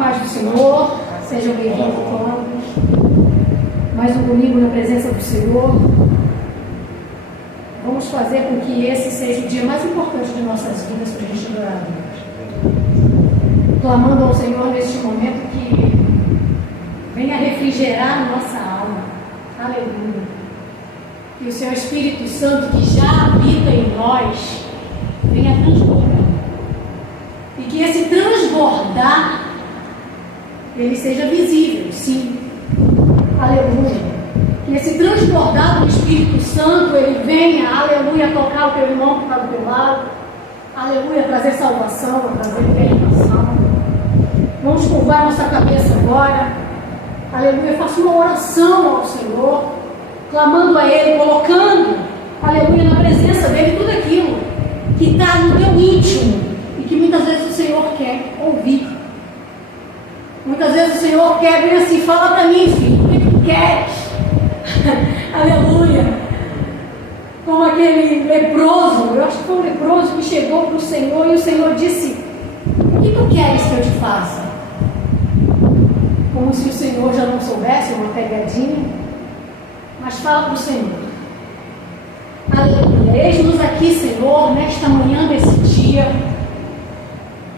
paz do Senhor, sejam bem-vindos todos. Mais um domingo na presença do Senhor. Vamos fazer com que esse seja o dia mais importante de nossas vidas para a gente adorar a Deus. Clamando ao Senhor neste momento que venha refrigerar a nossa alma. Aleluia. Que o Seu Espírito Santo, que já habita em nós, venha transbordar. E que esse transbordar, ele seja visível, sim. Aleluia. Que esse transbordar do Espírito Santo, ele venha, aleluia, tocar o teu irmão que está do teu lado. Aleluia, trazer salvação, trazer libertação. Vamos curvar nossa cabeça agora. Aleluia, faça uma oração ao Senhor, clamando a Ele, colocando, aleluia, na presença dEle tudo aquilo que está no teu íntimo e que muitas vezes o Senhor quer ouvir. Muitas vezes o Senhor quer vir assim, fala para mim, filho, o que tu queres? Aleluia. Como aquele leproso, eu acho que foi um leproso que chegou para o Senhor e o Senhor disse: o que tu queres que eu te faça? Como se o Senhor já não soubesse, uma pegadinha. Mas fala para o Senhor. Aleluia. Eis-nos aqui, Senhor, nesta manhã, nesse dia.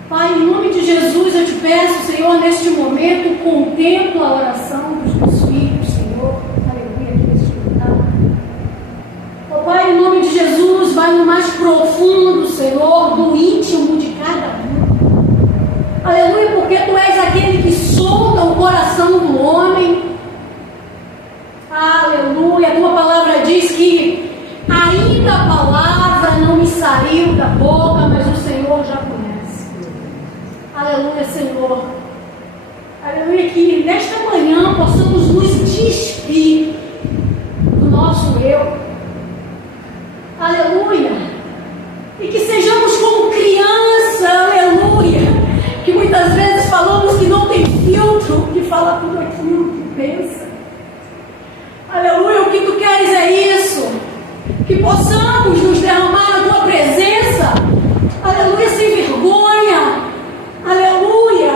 Pai, em nome de Jesus, eu te peço, Senhor, neste momento, contempla a oração dos teus filhos, Senhor. Aleluia, aqui neste lugar. Ó Pai, em nome de Jesus, vai no mais profundo, Senhor, do íntimo de cada um. Aleluia, porque Tu és aquele que sonda o coração do homem. Aleluia, a Tua palavra diz que ainda a palavra não me saiu da boca, mas o Senhor já conhece. Aleluia, Senhor. Aleluia, que nesta manhã possamos nos despir do nosso eu. Aleluia. E que sejamos como criança, aleluia. Que muitas vezes falamos que não tem filtro, que fala tudo aquilo que pensa. Aleluia, o que Tu queres é isso. Que possamos nos derramar na Tua presença. Aleluia, sem vergonha. Aleluia,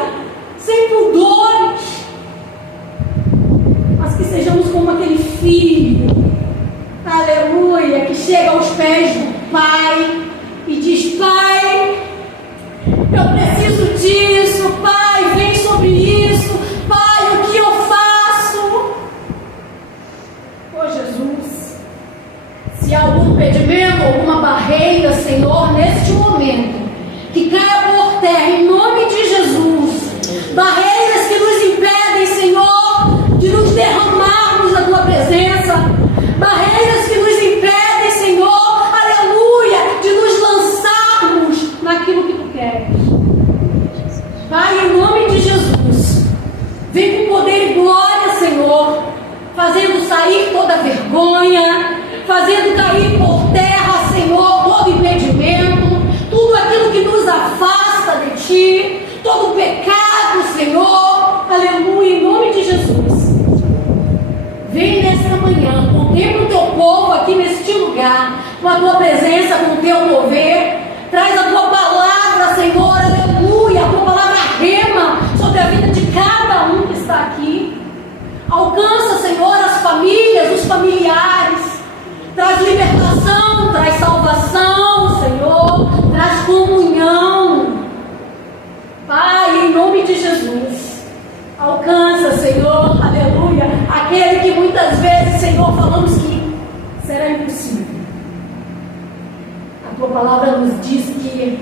sem pudores, mas que sejamos como aquele filho, aleluia, que chega aos pés do Pai e diz: Pai, eu preciso disso, Pai, vem sobre isso, Pai, o que eu faço? Oh Jesus, se há algum impedimento, alguma barreira, Senhor, neste momento, que caia por terra, em nome de Jesus. Barreiras que nos impedem, Senhor, de nos derramarmos na Tua presença. Barreiras que nos impedem, Senhor, aleluia, de nos lançarmos naquilo que Tu queres. Pai, em nome de Jesus, vem com poder e glória, Senhor, fazendo sair toda vergonha, fazendo cair por terra, Senhor, todo impedimento, tudo aquilo que nos afasta de Ti, todo pecado, Senhor, aleluia, em nome de Jesus. Vem nesta manhã, contempla o Teu povo aqui neste lugar, com a Tua presença, com o Teu mover, traz a Tua palavra, Senhor, aleluia, a Tua palavra rema sobre a vida de cada um que está aqui. Alcança, Senhor, as famílias, os familiares, traz libertação, traz salvação, Senhor, traz comunhão. Pai, em nome de Jesus, alcança, Senhor, aleluia, aquele que muitas vezes, Senhor, falamos que será impossível. A Tua palavra nos diz que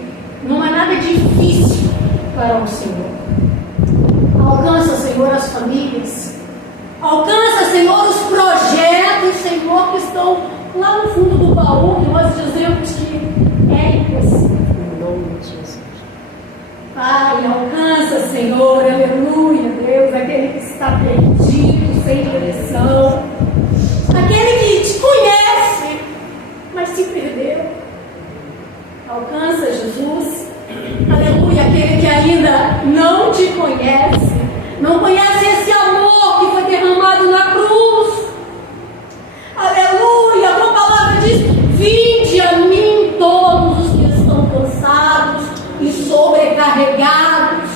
não há nada difícil para o Senhor. Alcança, Senhor, as famílias. Alcança, Senhor, os projetos, Senhor, que estão lá no fundo do baú, que nós dizemos que é impossível. Em nome de Jesus. Pai, alcança, Senhor, aleluia, Deus, aquele que está perdido, sem direção, aquele que Te conhece, mas se perdeu. Alcança, Jesus, aleluia, aquele que ainda não Te conhece, não conhece esse amor que foi derramado na cruz. Aleluia, a Tua palavra diz: vinde a mim todos os que estão cansados e sobrecarregados,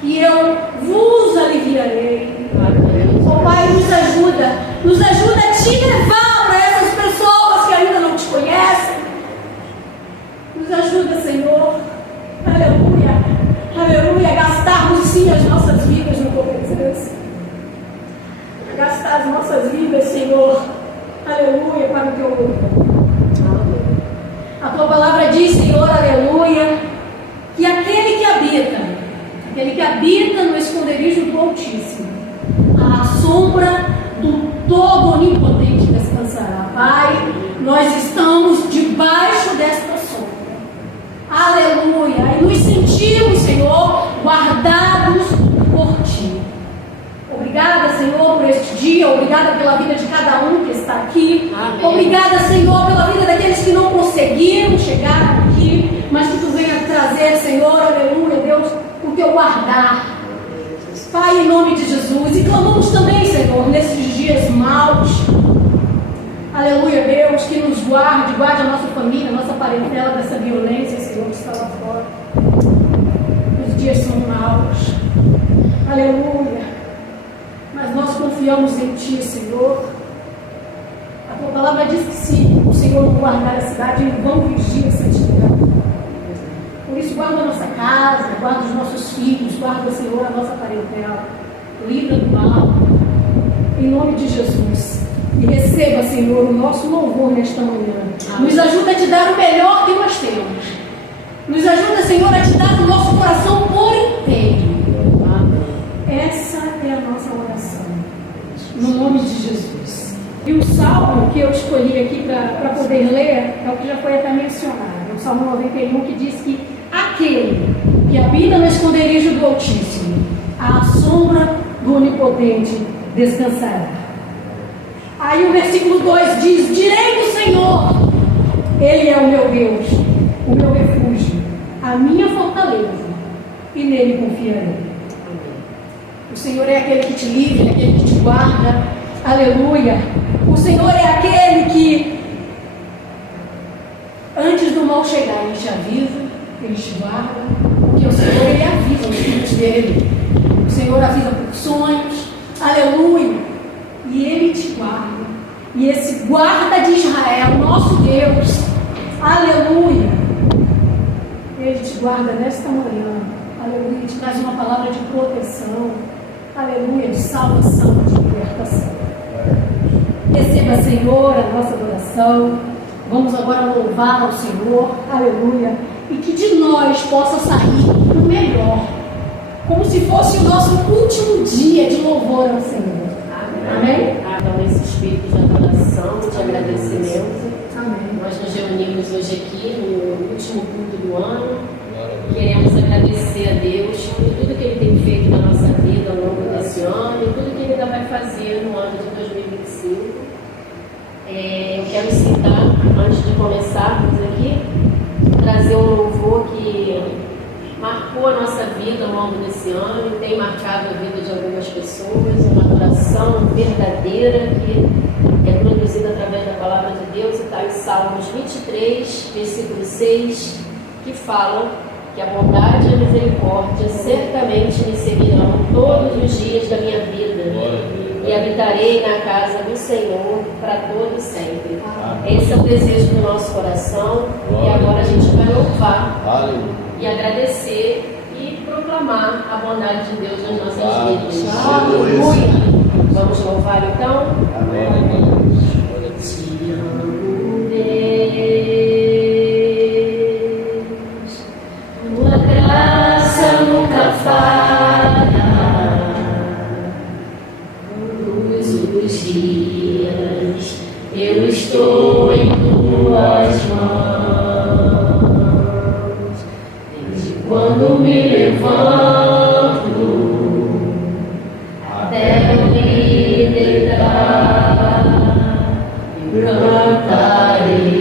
que eu vos aliviarei. Oh Pai, nos ajuda a te levar para essas pessoas que ainda não te conhecem. Nos ajuda, Senhor, aleluia, aleluia, a gastarmos sim as nossas vidas no teu presença, a gastar as nossas vidas, Senhor, aleluia, para o teu louvor. A tua palavra diz, Senhor, aleluia, que aquele que habita no esconderijo do Altíssimo, à sombra do Todo Onipotente descansará. Pai, nós estamos debaixo desta sombra, aleluia, e nos sentimos, Senhor, guardados por Ti. Obrigada, Senhor, por este dia. Obrigada pela vida de cada um que está aqui. Amém. Obrigada, Senhor, pela vida daqueles que não conseguiram chegar aqui, mas que Tu venha trazer, Senhor, aleluia, Deus, o Teu guardar. Pai, em nome de Jesus. E clamamos também, Senhor, nesses dias maus, aleluia, Deus, que nos guarde a nossa família, a nossa parentela dessa violência, Senhor, que está lá fora. Os dias são maus, aleluia, mas nós confiamos em Ti, Senhor. A Tua palavra diz que se o Senhor não guardar a cidade, em vão vigia a santidade. Por isso, guarda a nossa casa, guarda os nossos filhos, guarda, Senhor, a nossa parentela. Livra do mal, em nome de Jesus. E receba, Senhor, o nosso louvor nesta manhã. Nos ajuda a Te dar o melhor que nós temos. Nos ajuda, Senhor, a Te dar o nosso coração por inteiro. Essa é a nossa oração, no nome de Jesus. E o salmo que eu escolhi aqui para poder ler é o que já foi até mencionado. É o Salmo 91, que diz que aquele que habita no esconderijo do Altíssimo, à sombra do Onipotente descansará. Aí o versículo 2 diz: direi do Senhor, Ele é o meu Deus, o meu refúgio, a minha fortaleza, e nele confiarei. O Senhor é aquele que te livra, é aquele que te guarda, aleluia. O Senhor é aquele que, antes do mal chegar, Ele te avisa, Ele te guarda, porque o Senhor, Ele avisa os filhos dele. O Senhor avisa por sonhos, aleluia, e Ele te guarda. E esse guarda de Israel, nosso Deus, aleluia, Ele te guarda nesta manhã, aleluia, te traz uma palavra de proteção, aleluia, de salvação, de libertação. Receba, Senhor, a nossa adoração. Vamos agora louvar ao Senhor, aleluia, e que de nós possa sair o melhor, como se fosse o nosso último dia de louvor ao Senhor. Amém? Então, esse espírito de adoração, de agradecimento. Amém. Nós nos reunimos hoje aqui no último culto do ano. Queremos agradecer a Deus por tudo que Ele tem feito na nossa vida ao longo desse ano e tudo que Ele ainda vai fazer no ano de 2025. Eu quero citar, antes de começarmos aqui, trazer um louvor que marcou a nossa vida ao longo desse ano e tem marcado a vida de algumas pessoas, uma adoração verdadeira que é produzida através da palavra de Deus, e está em Salmos 23, versículo 6, que fala que a bondade e a misericórdia certamente me seguirão todos os dias da minha vida, e habitarei na casa do Senhor para todo sempre. Esse é o desejo do nosso coração. E agora a gente vai louvar e agradecer e proclamar a bondade de Deus nas nossas vidas. Aleluia! Vamos louvar então? Amém. Te amo, Deus, tua graça nunca falha. Todos os dias eu estou em tuas mãos. Desde quando me levanto até eu me deitar, eu cantarei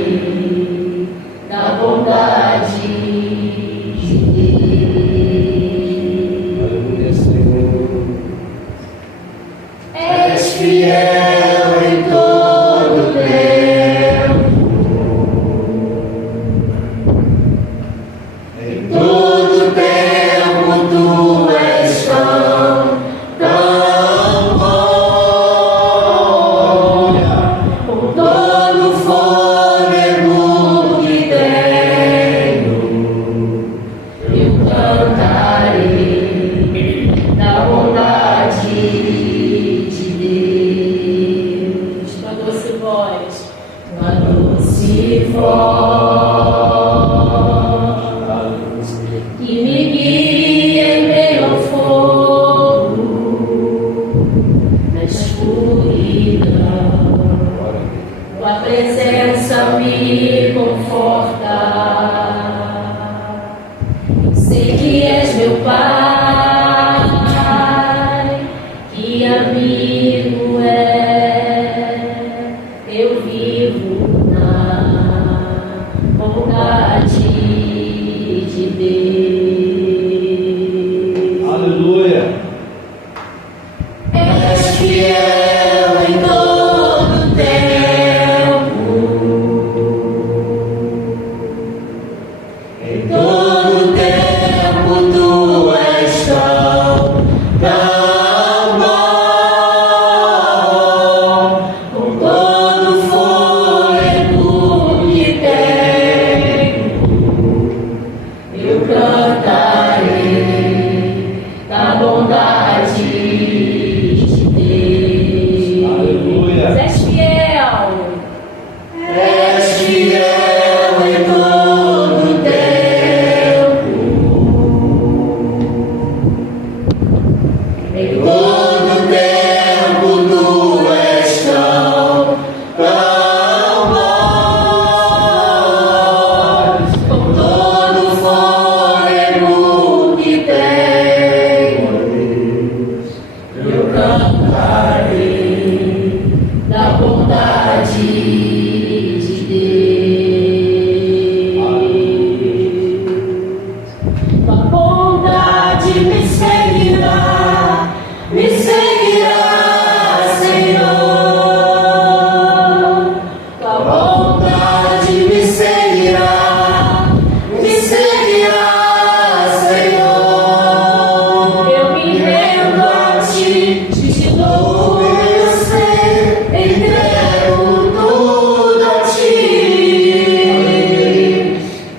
da bondade de Deus. Aleluia, Senhor. És fiel em todo tempo, Em todo tempo tu és sei que és meu Pai, que amigo é, eu vivo na bondade de Deus. Aleluia. És fiel em todo tempo, em todo tempo tu és tão bom, com todo fôlego que tenho, eu cantarei da bondade de Deus. Aleluia. És fiel. És fiel em todo tempo, em todo tempo tu és tão bom, com todo fôlego que tenho, eu cantarei da bondade de Deus. A bondade me seguirá, Senhor. A bondade me seguirá, Senhor. Eu me rendo a ti, te dou meu ser, entrego tudo a ti.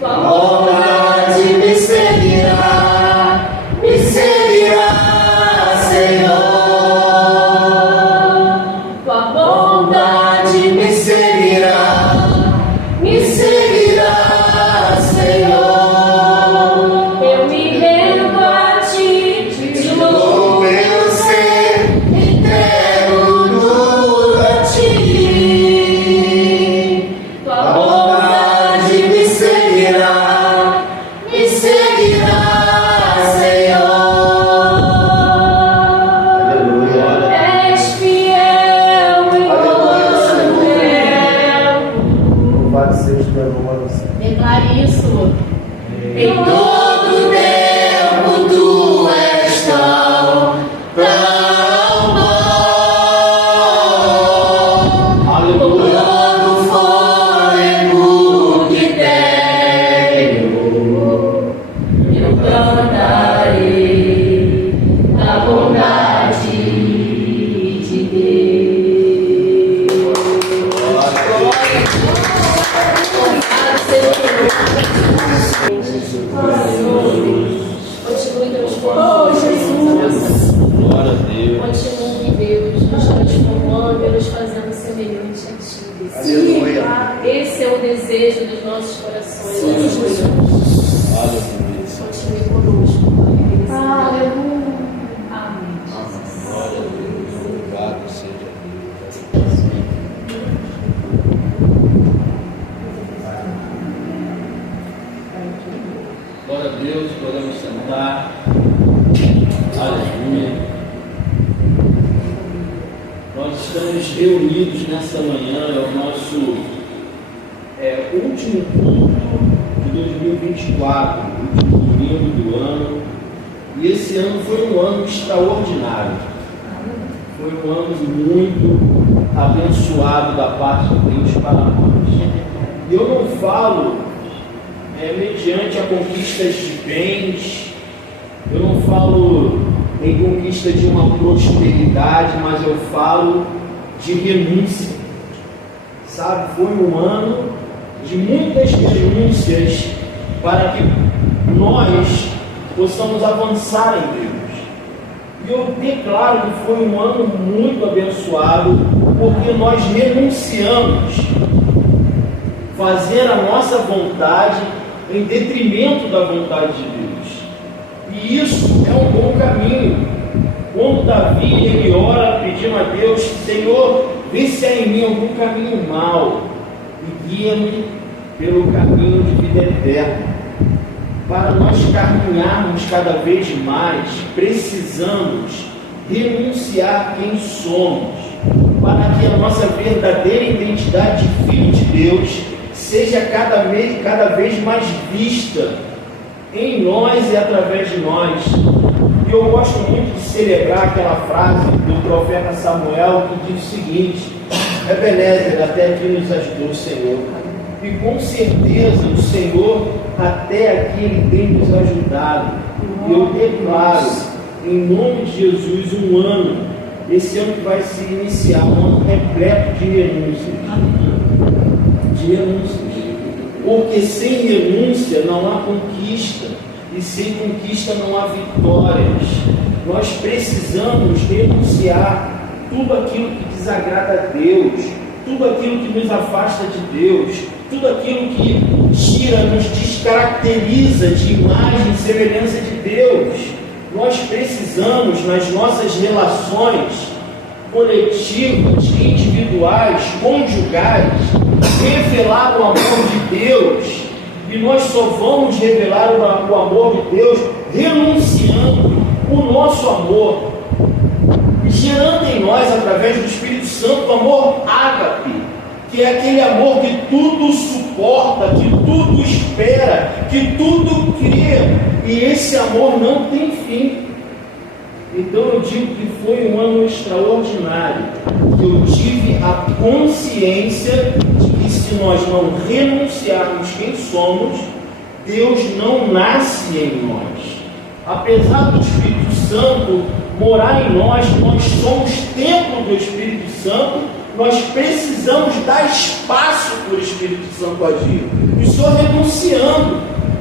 A bondade me seguirá, Senhor. A bondade me seguirá, Senhor. Eu me rendo a ti, te dou meu ser, entrego tudo a ti. Tua bondade me seguirá, Senhor. És fiel em todo tempo. Louvado seja o teu nome, Senhor. Declare isso. Em todo tempo tu és tão bom, com Aleluia. todo fôlego que tenho, eu cantarei a bondade de Deus. Continue transformando. Oh, Jesus. Glória a Deus. Continue, Deus, nos transformando e nos fazendo semelhante a Ti. Aleluia. Esse é o desejo dos nossos corações. Sim, Jesus. Aleluia. Continue conosco, Pai. Aleluia. Amém. Glória a Deus. Louvado seja Deus. Glória a Deus, podemos sentar. Aleluia. Nós estamos reunidos nessa manhã, é o nosso último culto de 2024, último domingo do ano. E esse ano foi um ano extraordinário. Foi um ano muito abençoado da parte de Deus para nós. E eu não falo mediante a conquista de bens, eu não falo em conquista de uma prosperidade, mas eu falo de renúncia. Sabe, foi um ano de muitas renúncias para que nós possamos avançar em Deus. E eu declaro que foi um ano muito abençoado, porque nós renunciamos fazer a nossa vontade em detrimento da vontade de Deus. E isso é um bom caminho. Quando Davi ele ora pedindo a Deus: Senhor, vê se há em mim algum caminho mau e guia-me pelo caminho de vida eterna. para nós caminharmos cada vez mais, precisamos renunciar quem somos, para que a nossa verdadeira identidade de filho de Deus seja cada vez mais vista em nós e através de nós. E eu gosto muito de celebrar aquela frase do profeta Samuel que diz o seguinte: Ebenezer, até aqui nos ajudou o Senhor. E com certeza o Senhor até aqui Ele tem nos ajudado. E eu declaro, em nome de Jesus, um ano, esse ano que vai se iniciar, um ano repleto de renúncias. De renúncias. Porque sem renúncia não há conquista. E sem conquista não há vitórias. Nós precisamos renunciar tudo aquilo que desagrada a Deus, tudo aquilo que nos afasta de Deus, tudo aquilo que tira, nos descaracteriza de imagem e semelhança de Deus. Nós precisamos, nas nossas relações coletivas, individuais, conjugais, revelar o amor de Deus. E nós só vamos revelar o amor de Deus renunciando o nosso amor, gerando em nós, através do Espírito Santo, o amor ágape, que é aquele amor que tudo suporta, que tudo espera, que tudo crê, e esse amor não tem fim. Então eu digo que foi um ano extraordinário, que eu tive a consciência de que se nós não renunciarmos quem somos, Deus não nasce em nós. Apesar do Espírito Santo morar em nós, nós somos templo do Espírito Santo, nós precisamos dar espaço para o Espírito Santo agir. E só renunciando,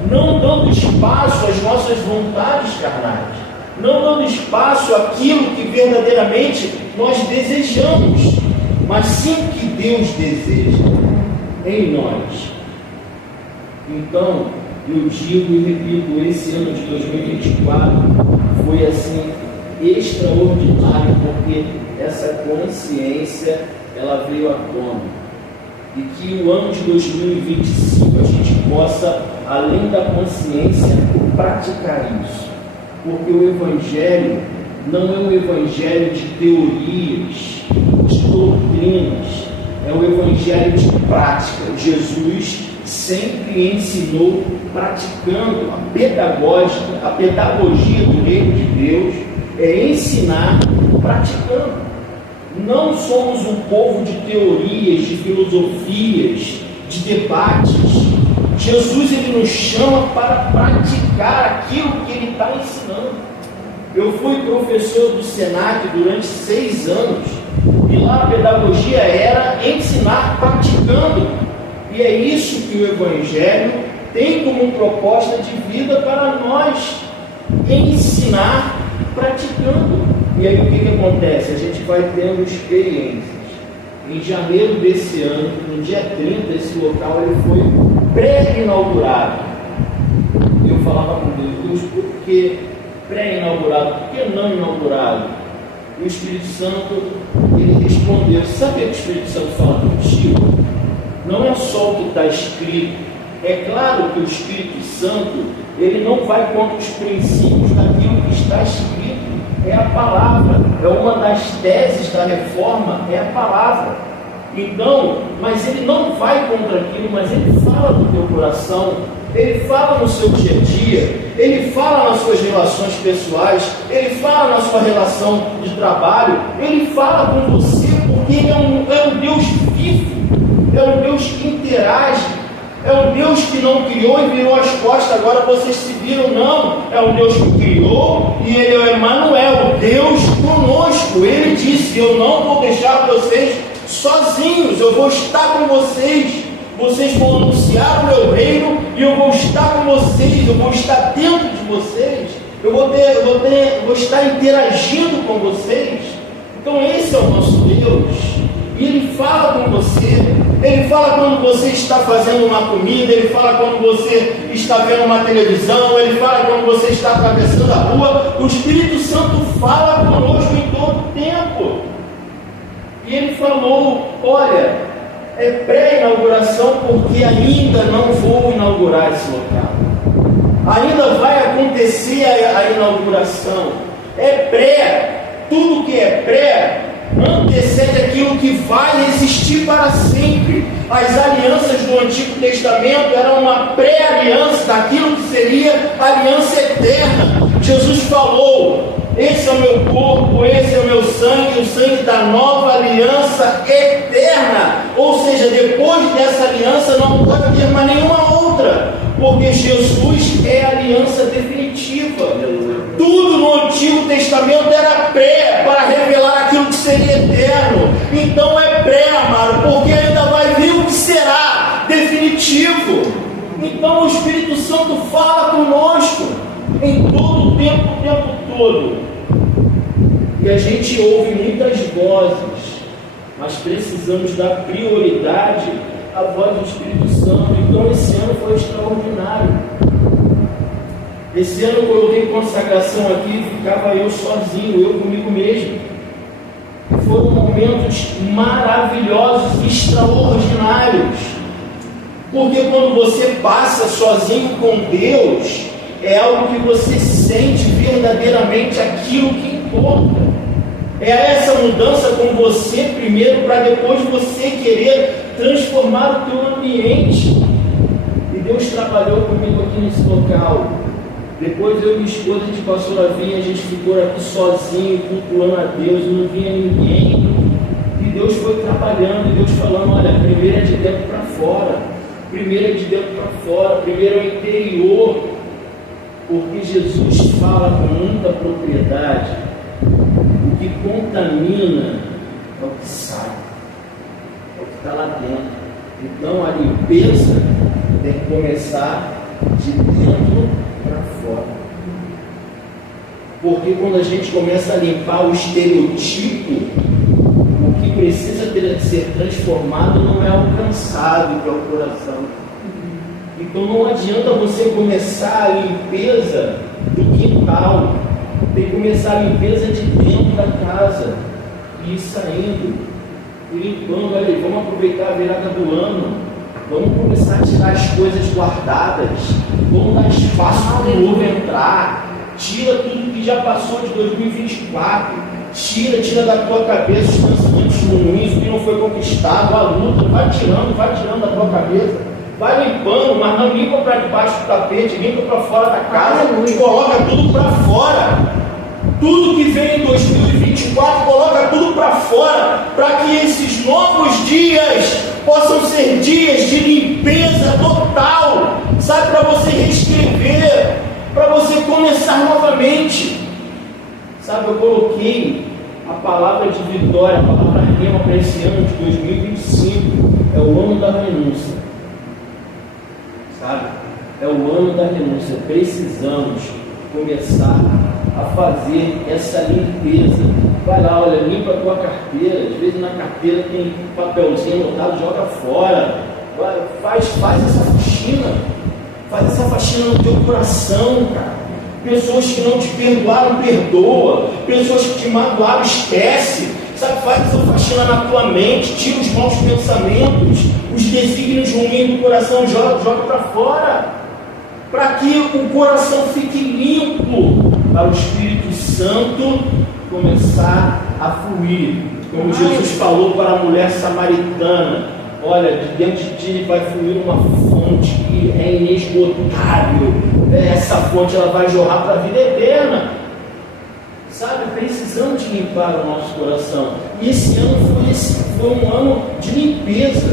não dando espaço às nossas vontades carnais, não dando espaço àquilo que verdadeiramente nós desejamos, mas sim o que Deus deseja em nós. Então, eu digo e repito, esse ano de 2024 foi assim extraordinário, porque essa consciência ela veio à tona, e que o ano de 2025 a gente possa, além da consciência, praticar isso, porque o Evangelho não é um Evangelho de teorias, de doutrinas, é um Evangelho de prática. Jesus sempre ensinou praticando. A pedagogia do reino de Deus é ensinar praticando. Não somos um povo de teorias, de filosofias, de debates. Jesus ele nos chama para praticar aquilo que ele está ensinando. Eu fui professor do Senac durante 6 anos, e lá a pedagogia era ensinar praticando. E é isso que o Evangelho tem como proposta de vida para nós, ensinar praticando. E aí o que acontece? A gente vai tendo experiências. Em janeiro desse ano, no dia 30, esse local ele foi pré-inaugurado. Eu falava com Deus, por que pré-inaugurado? Por que não inaugurado? E o Espírito Santo, ele respondeu: sabe o que o Espírito Santo fala contigo? Não é só o que está escrito. É claro que o Espírito Santo, ele não vai contra os princípios daquilo que está escrito. É a palavra, é uma das teses da reforma, é a palavra. Então, mas ele não vai contra aquilo, mas ele fala do teu coração, ele fala no seu dia a dia, ele fala nas suas relações pessoais, ele fala na sua relação de trabalho, ele fala com você, porque ele é um Deus vivo, é um Deus que interage. É um Deus que não criou e virou as costas, agora vocês se viram, não. É um Deus que criou e Ele é o Emmanuel, Deus conosco. Ele disse: eu não vou deixar vocês sozinhos, eu vou estar com vocês. Vocês vão anunciar o meu reino e eu vou estar com vocês, eu vou estar dentro de vocês, eu vou estar interagindo com vocês. Então esse é o nosso Deus. E Ele fala com você, Ele fala quando você está fazendo uma comida, Ele fala quando você está vendo uma televisão, Ele fala quando você está atravessando a rua. O Espírito Santo fala conosco em todo tempo. E Ele falou: olha, é pré-inauguração porque ainda não vou inaugurar esse local. ainda vai acontecer a inauguração. É pré, tudo que é pré antecede aquilo que vai existir para sempre. As alianças do Antigo Testamento eram uma pré-aliança daquilo que seria a aliança eterna. Jesus falou: esse é o meu corpo, esse é o meu sangue, o sangue da nova aliança eterna. Ou seja, depois dessa aliança não pode ter mais nenhuma outra, porque Jesus é a aliança definitiva. Tudo no Antigo Testamento era pré, para revelar aquilo que seria eterno. Então é pré, amado, porque ainda vai vir o que será definitivo. Então o Espírito Santo fala conosco em todo o tempo todo. E a gente ouve muitas vozes, mas precisamos dar prioridade à voz do Espírito Santo. Então esse ano foi extraordinário. Esse ano eu coloquei consagração aqui, ficava eu sozinho, eu comigo mesmo. Foram momentos maravilhosos, extraordinários. Porque quando você passa sozinho com Deus, é algo que você sente verdadeiramente aquilo que importa. É essa mudança com você primeiro, para depois você querer transformar o teu ambiente. E Deus trabalhou comigo aqui nesse local. Depois eu e minha esposa, a gente passou a vir, a gente ficou aqui sozinho, cultuando a Deus, não vinha ninguém. E Deus foi trabalhando, e Deus falando: olha, primeiro é de dentro para fora, primeiro é de dentro para fora, primeiro é o interior. Porque Jesus fala com muita propriedade: o que contamina é o que sai, é o que está lá dentro. Então a limpeza tem que começar de dentro para fora. Porque quando a gente começa a limpar o estereotipo, o que precisa ser transformado não é alcançado, que é o coração. Então não adianta você começar a limpeza do quintal, tem que começar a limpeza de dentro da casa, e ir saindo, e limpando. Olha aí, vamos aproveitar a virada do ano. Vamos começar a tirar as coisas guardadas. Vamos dar espaço para o novo entrar. Tira tudo que já passou de 2024. Tira da tua cabeça os pensamentos ruins, o que não foi conquistado, a luta. Vai tirando da tua cabeça. Vai limpando, mas não limpa para debaixo do tapete, limpa para fora da casa. Coloca tudo para fora. Tudo que vem em 2024, coloca tudo para fora, para que esses novos dias possam ser dias de limpeza total, sabe, para você reescrever, para você começar novamente. Sabe, eu coloquei a palavra de vitória, a palavra rema para esse ano de 2025, é o ano da renúncia, sabe, é o ano da renúncia. Precisamos começar a fazer essa limpeza. Vai lá, olha, limpa a tua carteira. Às vezes na carteira tem papelzinho anotado, joga fora. Faz essa faxina. Faz essa faxina no teu coração, cara. Pessoas que não te perdoaram, perdoa. Pessoas que te magoaram, esquece. Sabe, faz essa faxina na tua mente. Tira os maus pensamentos, os desígnios ruins do coração, joga para fora, para que o coração fique limpo, para o Espírito Santo começar a fluir. Como Jesus falou para a mulher samaritana: olha, de dentro de ti vai fluir uma fonte que é inesgotável. Essa fonte ela vai jorrar para a vida eterna. Sabe, precisamos de limpar o nosso coração. E esse ano foi um ano de limpeza.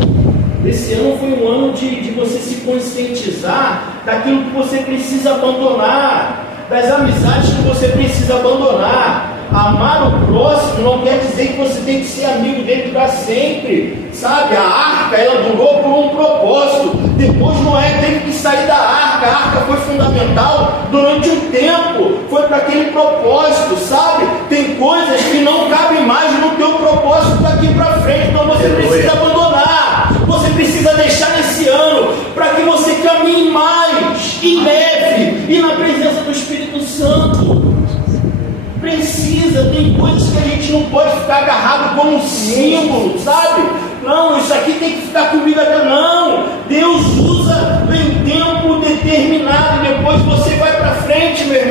Esse ano foi um ano de você se conscientizar daquilo que você precisa abandonar, das amizades que você precisa abandonar. Amar o próximo não quer dizer que você tem que ser amigo dele para sempre. Sabe, a arca, ela durou por um propósito. Depois Noé teve que sair da arca. A arca foi fundamental durante um tempo. Foi para aquele propósito, sabe? Tem coisas que não cabem mais no teu propósito daqui para frente. Então você precisa abandonar. Você precisa deixar esse ano para que você caminhe mais e leve e na presença do Espírito Santo. Precisa, tem coisas que a gente não pode ficar agarrado como um símbolo, sabe? Não, isso aqui tem que ficar comigo até. Não, Deus usa em tempo determinado, e depois você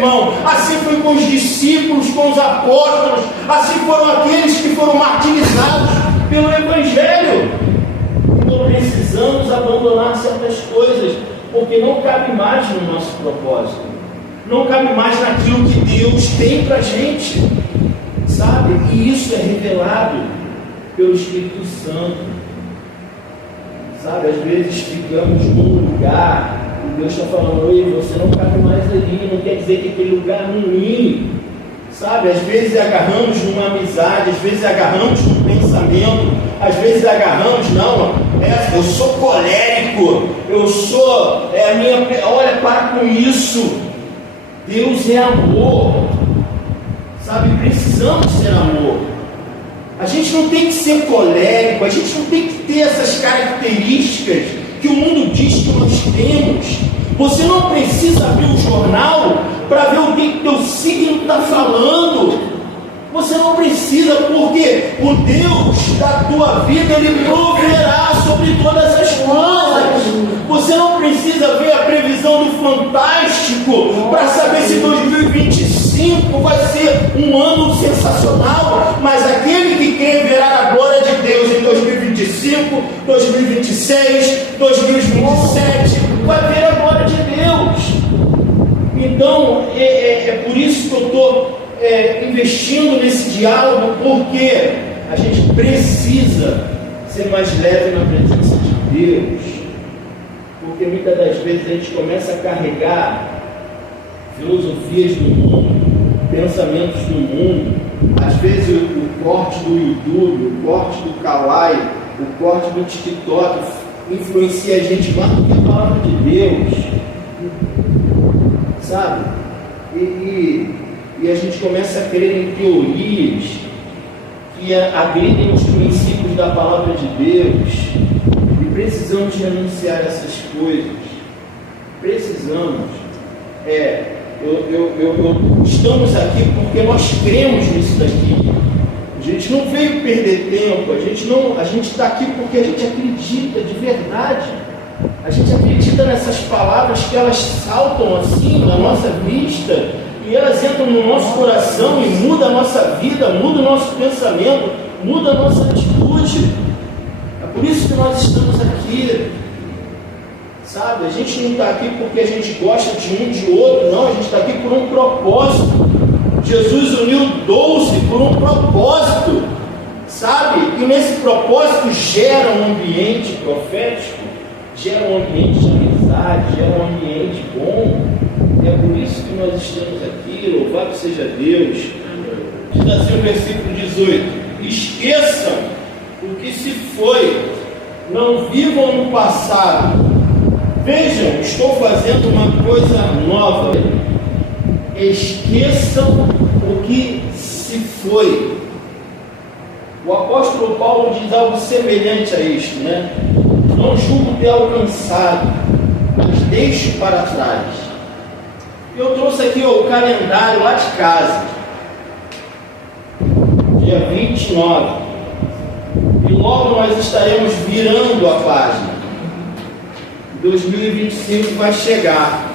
irmão. Assim foi com os discípulos, com os apóstolos, assim foram aqueles que foram martirizados pelo Evangelho. Então precisamos abandonar certas coisas, porque não cabe mais no nosso propósito, não cabe mais naquilo que Deus tem para a gente, sabe? E isso é revelado pelo Espírito Santo, sabe? Às vezes ficamos num lugar e Deus está falando: oi, você não cabe mais ali. Não quer dizer que aquele lugar é ruim, sabe? Às vezes agarramos numa amizade, às vezes agarramos num pensamento, às vezes agarramos, eu sou colérico, eu sou, olha, para com isso. Deus é amor, sabe? Precisamos ser amor. A gente não tem que ser colérico, a gente não tem que ter essas características que o mundo diz que nós temos. Você não precisa abrir o jornal para ver o que teu signo está falando. Você não precisa, porque o Deus da tua vida, Ele proverá sobre todas as coisas. Você não precisa ver a previsão do Fantástico para saber se 2025 vai ser um ano sensacional, mas aquele que crê verá a glória de Deus em 2025, 2026, 2027, vai ver a glória de Deus. Então, é por isso que eu estou investindo nesse diálogo, porque a gente precisa ser mais leve na presença de Deus, porque muitas das vezes a gente começa a carregar filosofias do mundo, pensamentos do mundo. Às vezes o corte do YouTube, o corte do Kawaii, o corte do TikTok influencia a gente mais do que a palavra de Deus, sabe? E a gente começa a crer em teorias que agridem os princípios da palavra de Deus, e precisamos renunciar a essas coisas. Precisamos. Estamos aqui porque nós cremos nisso daqui. A gente não veio perder tempo, a gente está aqui porque a gente acredita de verdade. A gente acredita nessas palavras, que elas saltam assim na nossa vista, e elas entram no nosso coração e mudam a nossa vida, mudam o nosso pensamento, mudam a nossa atitude. É por isso que nós estamos aqui, sabe? A gente não está aqui porque a gente gosta de um de outro, não. A gente está aqui por um propósito. Jesus uniu 12 por um propósito, sabe? E nesse propósito gera um ambiente profético, gera um ambiente de amizade, gera um ambiente bom. É por isso que nós estamos aqui. Louvado seja Deus. Diz assim o versículo 18: esqueçam o que se foi, não vivam no passado. Vejam, estou fazendo uma coisa nova. Esqueçam o que se foi. O apóstolo Paulo diz algo semelhante a isto, né? Não julgo ter alcançado, mas deixo para trás. Eu trouxe aqui o calendário lá de casa, dia 29, e logo nós estaremos virando a página. 2025 vai chegar,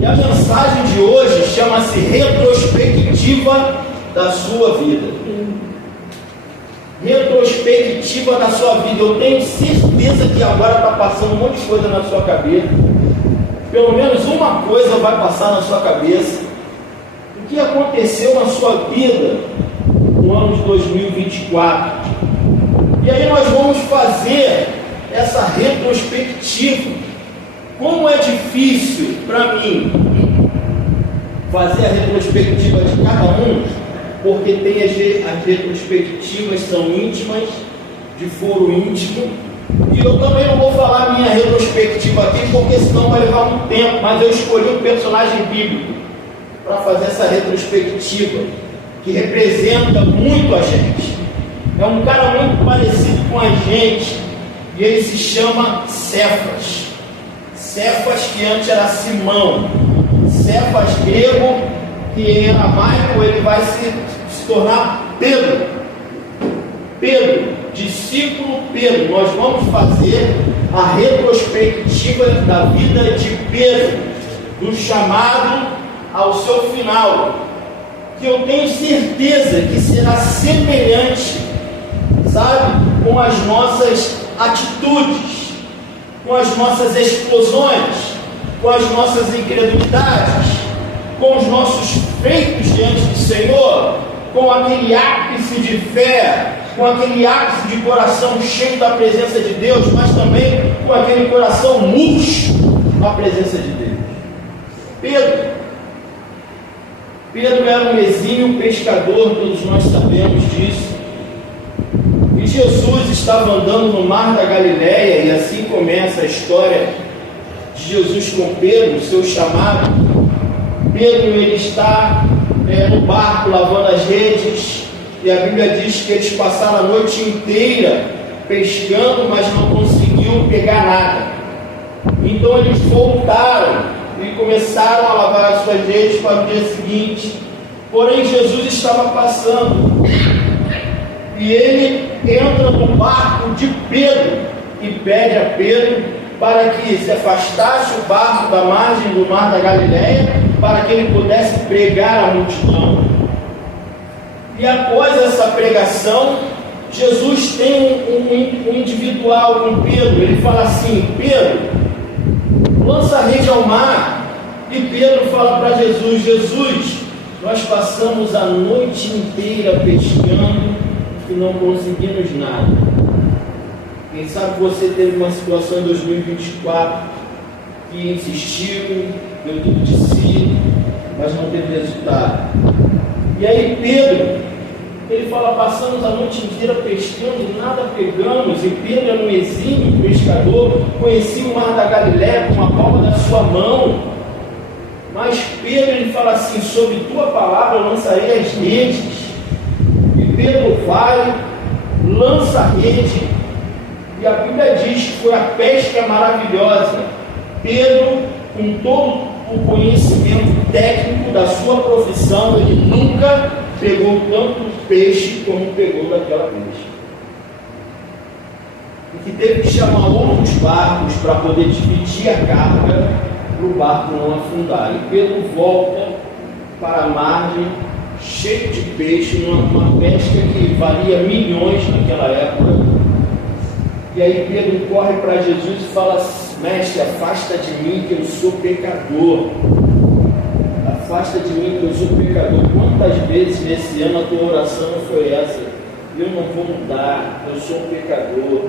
e a mensagem de hoje chama-se retrospectiva da sua vida. Retrospectiva da sua vida. Eu tenho certeza que agora está passando um monte de coisa na sua cabeça. Pelo menos uma coisa vai passar na sua cabeça. O que aconteceu na sua vida no ano de 2024? E aí nós vamos fazer essa retrospectiva. Como é difícil para mim fazer a retrospectiva de cada um, porque tem as retrospectivas são íntimas, de foro íntimo. E eu também não vou falar a minha retrospectiva aqui, porque senão vai levar muito tempo. Mas eu escolhi um personagem bíblico para fazer essa retrospectiva, que representa muito a gente. É um cara muito parecido com a gente, e ele se chama Cefas. Cefas, que antes era Simão. Cefas grego, que em aramaico ele vai se tornar Pedro. Pedro, discípulo Pedro. Nós vamos fazer a retrospectiva da vida de Pedro, do chamado ao seu final, que eu tenho certeza que será semelhante, sabe, com as nossas atitudes, com as nossas explosões, com as nossas incredulidades, com os nossos feitos diante do Senhor, com aquele ápice de fé, com aquele ápice de coração cheio da presença de Deus, mas também com aquele coração murcho na presença de Deus. Pedro era um exímio pescador, todos nós sabemos disso. E Jesus estava andando no mar da Galileia, e assim começa a história de Jesus com Pedro, seu chamado. Pedro, ele está no barco lavando as redes, e a Bíblia diz que eles passaram a noite inteira pescando, mas não conseguiam pegar nada. Então eles voltaram e começaram a lavar as suas redes para o dia seguinte. Porém Jesus estava passando, e ele entra no barco de Pedro e pede a Pedro para que se afastasse o barco da margem do mar da Galileia, para que ele pudesse pregar a multidão. E após essa pregação, Jesus tem um individual com Pedro. Ele fala assim: Pedro, lança a rede ao mar. E Pedro fala para Jesus: Jesus, nós passamos a noite inteira pescando e não conseguimos nada. Quem sabe você teve uma situação em 2024 que insistiu, deu tudo de si, mas não teve resultado. E aí Pedro, ele fala: passamos a noite inteira pescando e nada pegamos. E Pedro era um exímio pescador, conhecia o mar da Galileia com a palma da sua mão. Mas Pedro, ele fala assim: sob tua palavra eu lançarei as redes. E Pedro vai, lança a rede, e a Bíblia diz que foi a pesca maravilhosa. Pedro, com todo o conhecimento técnico da sua profissão, ele nunca pegou tanto peixe como pegou daquela peixe. E que teve que chamar outros barcos para poder dividir a carga, para o barco não afundar. E Pedro volta para a margem, cheio de peixe, numa pesca que valia milhões naquela época. E aí Pedro corre para Jesus e fala: mestre, afasta de mim que eu sou pecador. Afasta de mim que eu sou pecador. Quantas vezes nesse ano a tua oração foi essa? Eu não vou mudar, eu sou um pecador.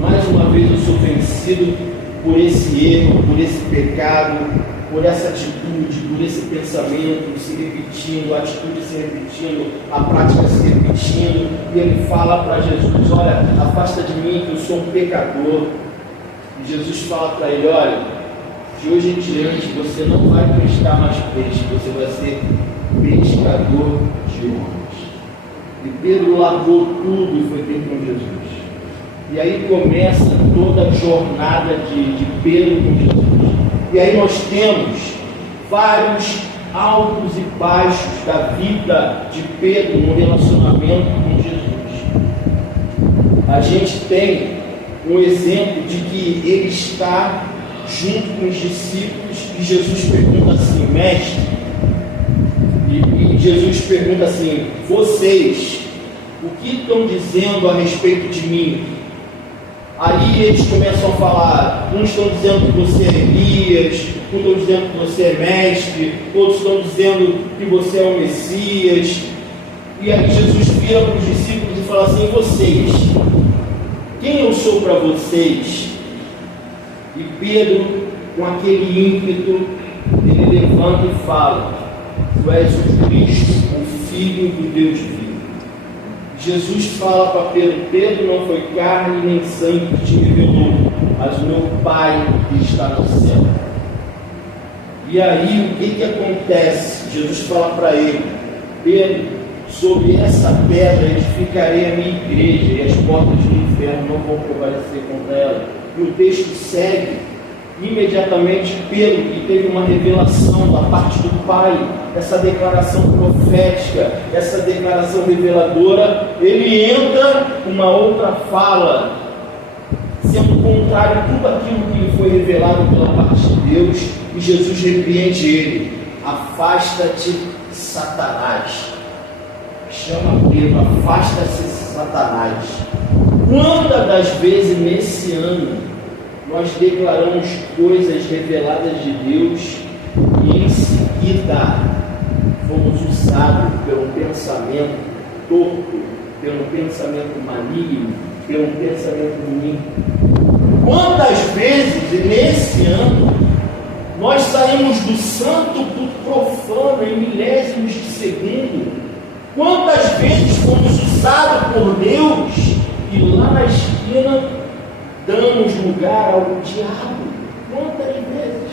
Mais uma vez eu sou vencido por esse erro, por esse pecado, por essa atitude, por esse pensamento se repetindo, a atitude se repetindo, a prática se repetindo. E ele fala para Jesus: olha, afasta de mim que eu sou um pecador. E Jesus fala para ele: olha, de hoje em diante você não vai pescar mais peixe, você vai ser pescador de homens. E Pedro largou tudo e foi ter com Jesus. E aí começa toda a jornada de Pedro com Jesus. E aí nós temos vários altos e baixos da vida de Pedro no relacionamento com Jesus. A gente tem um exemplo de que ele está junto com os discípulos e Jesus pergunta assim: mestre, e Jesus pergunta assim: vocês, o que estão dizendo a respeito de mim? Aí eles começam a falar, uns estão dizendo que você é Elias, outros estão dizendo que você é mestre, outros estão dizendo que você é o Messias. E aí Jesus vira para os discípulos e fala assim: vocês, quem eu sou para vocês? E Pedro, com aquele ímpeto, ele levanta e fala: tu és o Cristo, o Filho do Deus vivo. Jesus fala para Pedro: Pedro, não foi carne nem sangue que te revelou, mas o meu Pai que está no céu. E aí o que acontece? Jesus fala para ele: Pedro, sobre essa pedra edificarei a minha igreja, e as portas do inferno não vão prevalecer contra ela. E o texto segue. Imediatamente Pedro, que teve uma revelação da parte do Pai, essa declaração profética, essa declaração reveladora, ele entra com uma outra fala, sendo contrário a tudo aquilo que lhe foi revelado pela parte de Deus, e Jesus repreende ele. afasta-te, Satanás. Chama Pedro, afasta-se, Satanás. Quantas das vezes nesse ano nós declaramos coisas reveladas de Deus e em seguida fomos usados pelo pensamento torto, pelo pensamento maligno, pelo pensamento ruim? Quantas vezes nesse ano nós saímos do santo para o profano em milésimos de segundo? Quantas vezes fomos usados por Deus e lá na esquina damos lugar ao diabo? Quantas vezes?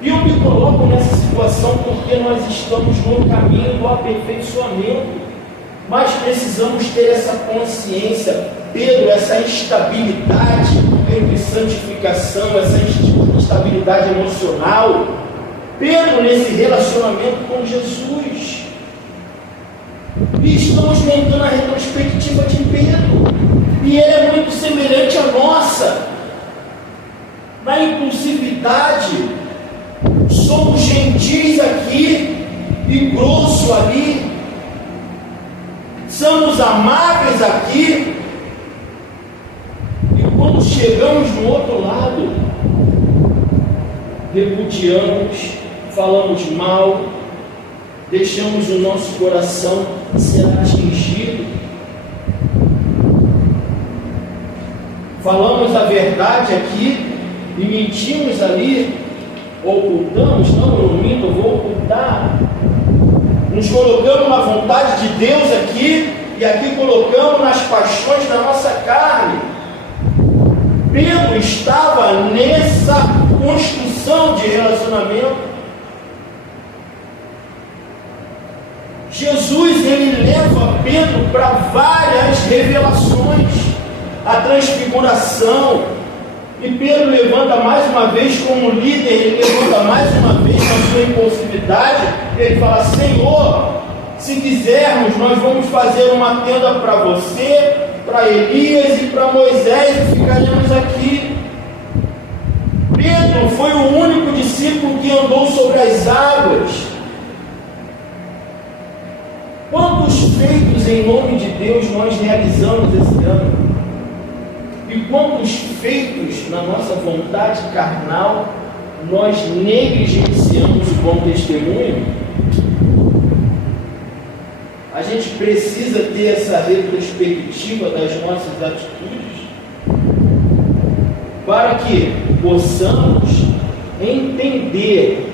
E eu me coloco nessa situação porque nós estamos no caminho do aperfeiçoamento, mas precisamos ter essa consciência. Pedro, essa instabilidade entre santificação, essa instabilidade emocional. Pedro, nesse relacionamento com Jesus. E estamos montando a retrospectiva de Pedro, e ele é muito semelhante à nossa, na impulsividade. Somos gentis aqui e grosso ali, somos amáveis aqui, e quando chegamos no outro lado, repudiamos, falamos mal, deixamos o nosso coração ser atingido, falamos a verdade aqui e mentimos ali, ocultamos. Não, eu não minto, eu vou ocultar. Nos colocamos na vontade de Deus aqui e aqui colocamos nas paixões da nossa carne. Pedro estava nessa construção de relacionamento. Jesus, ele leva Pedro para várias revelações, a transfiguração, e Pedro levanta mais uma vez como líder, ele levanta mais uma vez na sua impulsividade, ele fala: Senhor, se quisermos, nós vamos fazer uma tenda para você, para Elias e para Moisés, e ficaremos aqui. Pedro foi o único discípulo que andou sobre as águas. Quantos feitos em nome de Deus nós realizamos esse ano? E quantos feitos na nossa vontade carnal nós negligenciamos o bom testemunho? A gente precisa ter essa retrospectiva das nossas atitudes para que possamos entender.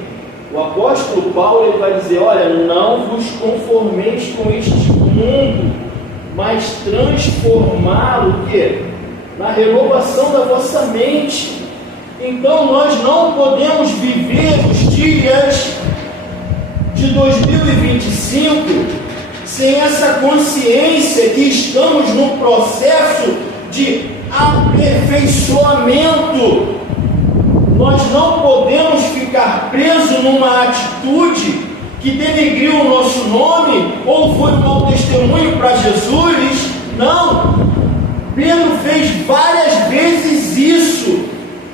O apóstolo Paulo, ele vai dizer: olha, não vos conformeis com este mundo, mas transformá-lo o quê? Na renovação da vossa mente. Então nós não podemos viver os dias de 2025 sem essa consciência que estamos no processo de aperfeiçoamento. Nós não podemos ficar presos numa atitude que denegriu o nosso nome ou foi um mau testemunho para Jesus. Não! Pedro fez várias vezes isso,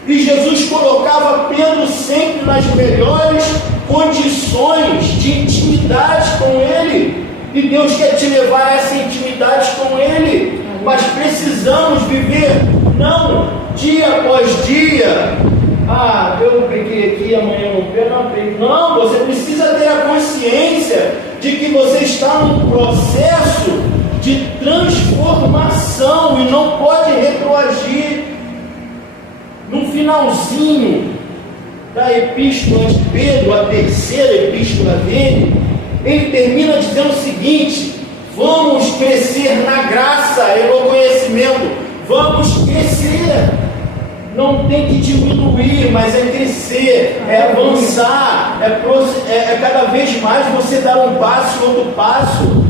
e Jesus colocava Pedro sempre nas melhores condições de intimidade com Ele, e Deus quer te levar a essa intimidade com Ele, mas precisamos viver, não dia após dia. Ah, eu peguei aqui, amanhã eu não peguei. Não, você precisa ter a consciência de que você está num processo de transformação e não pode retroagir. No finalzinho da epístola de Pedro, a terceira epístola dele, ele termina dizendo o seguinte: vamos crescer na graça e no conhecimento. Vamos crescer. Não tem que diminuir, mas é crescer, é avançar, é cada vez mais você dar um passo e outro passo.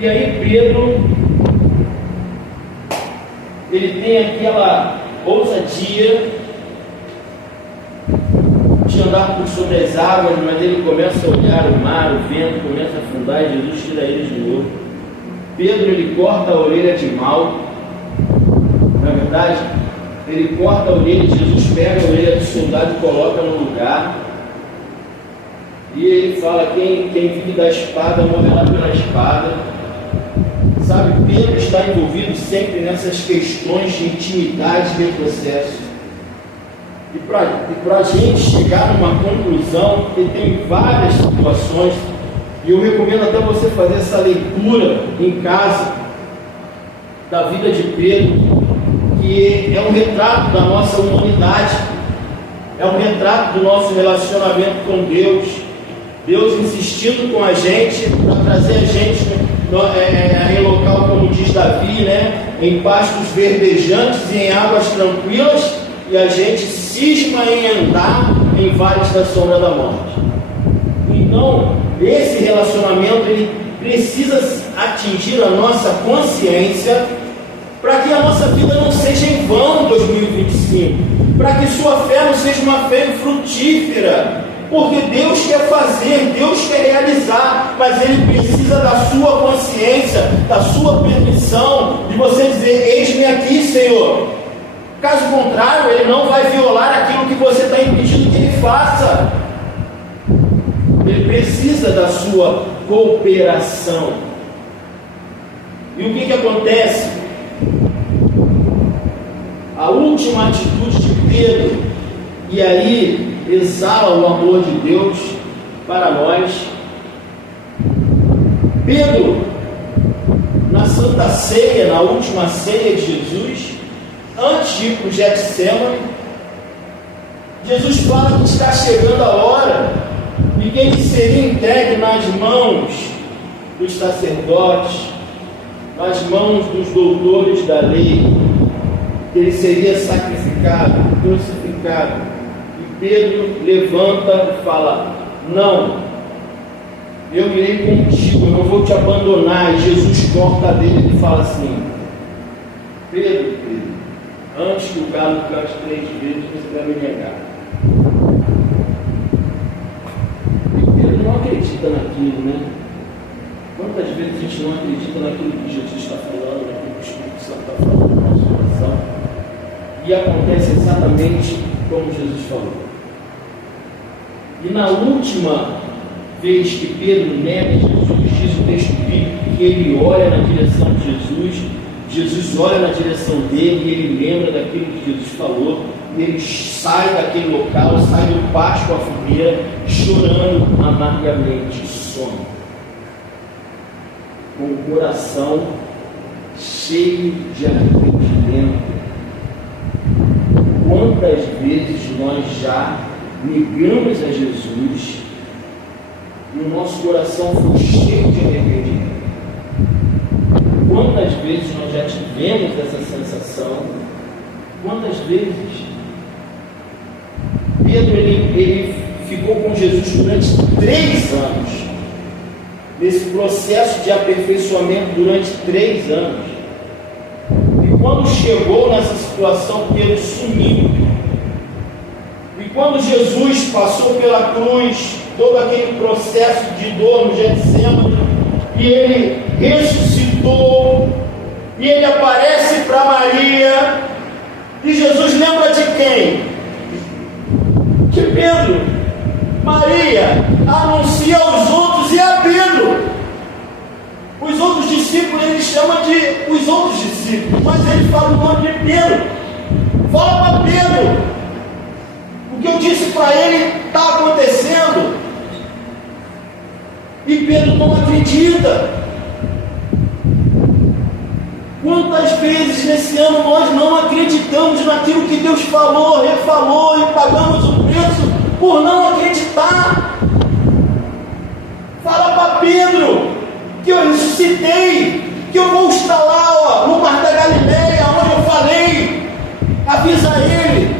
E aí Pedro, ele tem aquela ousadia de andar por sobre as águas, mas ele começa a olhar o mar, o vento começa a afundar e Jesus tira ele de novo. Pedro, ele corta a orelha de Malco, não é verdade? Ele corta a orelha, Jesus pega a orelha do soldado e coloca no lugar. E ele fala: quem vive da espada morrerá pela espada. Sabe, Pedro está envolvido sempre nessas questões de intimidade de processo. E para a gente chegar numa conclusão, porque tem várias situações, e eu recomendo até você fazer essa leitura em casa, da vida de Pedro, que é um retrato da nossa humanidade, é um retrato do nosso relacionamento com Deus. Deus insistindo com a gente para trazer a gente em local, como diz Davi, né, em pastos verdejantes e em águas tranquilas, e a gente cisma em andar em vales da sombra da morte. Então, esse relacionamento ele precisa atingir a nossa consciência, para que a nossa vida não seja em vão em 2025, para que sua fé não seja uma fé infrutífera, porque Deus quer fazer, Deus quer realizar, mas Ele precisa da sua consciência, da sua permissão, de você dizer: eis-me aqui, Senhor. Caso contrário, Ele não vai violar aquilo que você está impedindo que Ele faça. Ele precisa da sua cooperação. E o que acontece? A última atitude de Pedro, e aí exala o amor de Deus para nós. Pedro, na Santa Ceia, na última ceia de Jesus, antes de ir para o Getsemane, Jesus fala que está chegando a hora e que ele seria entregue nas mãos dos sacerdotes, nas mãos dos doutores da lei, que ele seria sacrificado, crucificado. E Pedro levanta e fala: não, eu irei contigo, eu não vou te abandonar. E Jesus corta dele e fala assim: Pedro, antes que o galo cante 3 vezes, você vai me negar. E Pedro não acredita naquilo, né? Quantas vezes a gente não acredita naquilo que Jesus está falando, naquilo que o Espírito Santo está falando no nosso coração? E acontece exatamente como Jesus falou. E na última vez que Pedro nega Jesus, diz o texto bíblico que ele olha na direção de Jesus, Jesus olha na direção dele e ele lembra daquilo que Jesus falou, e ele sai daquele local, sai do pátio com a fogueira, chorando amargamente, some, com o coração cheio de arrependimento. Quantas vezes nós já negamos a Jesus e o nosso coração foi cheio de arrependimento? Quantas vezes nós já tivemos essa sensação? Quantas vezes? Pedro ele ficou com Jesus durante 3 anos, nesse processo de aperfeiçoamento durante 3 anos. Quando chegou nessa situação, Pedro sumiu. E quando Jesus passou pela cruz, todo aquele processo de dor no Getsemane, e ele ressuscitou, e ele aparece para Maria, e Jesus lembra de quem? De Pedro. Maria anuncia aos outros e a Pedro. Os outros discípulos ele chama de os outros discípulos, mas ele fala o nome de Pedro. Fala para Pedro: o que eu disse para ele está acontecendo. E Pedro não acredita. Quantas vezes nesse ano nós não acreditamos naquilo que Deus falou, refalou, e pagamos o preço por não acreditar? Fala para Pedro que eu ressuscitei, que eu vou estar lá, no Mar da Galileia, onde eu falei. Avisa ele.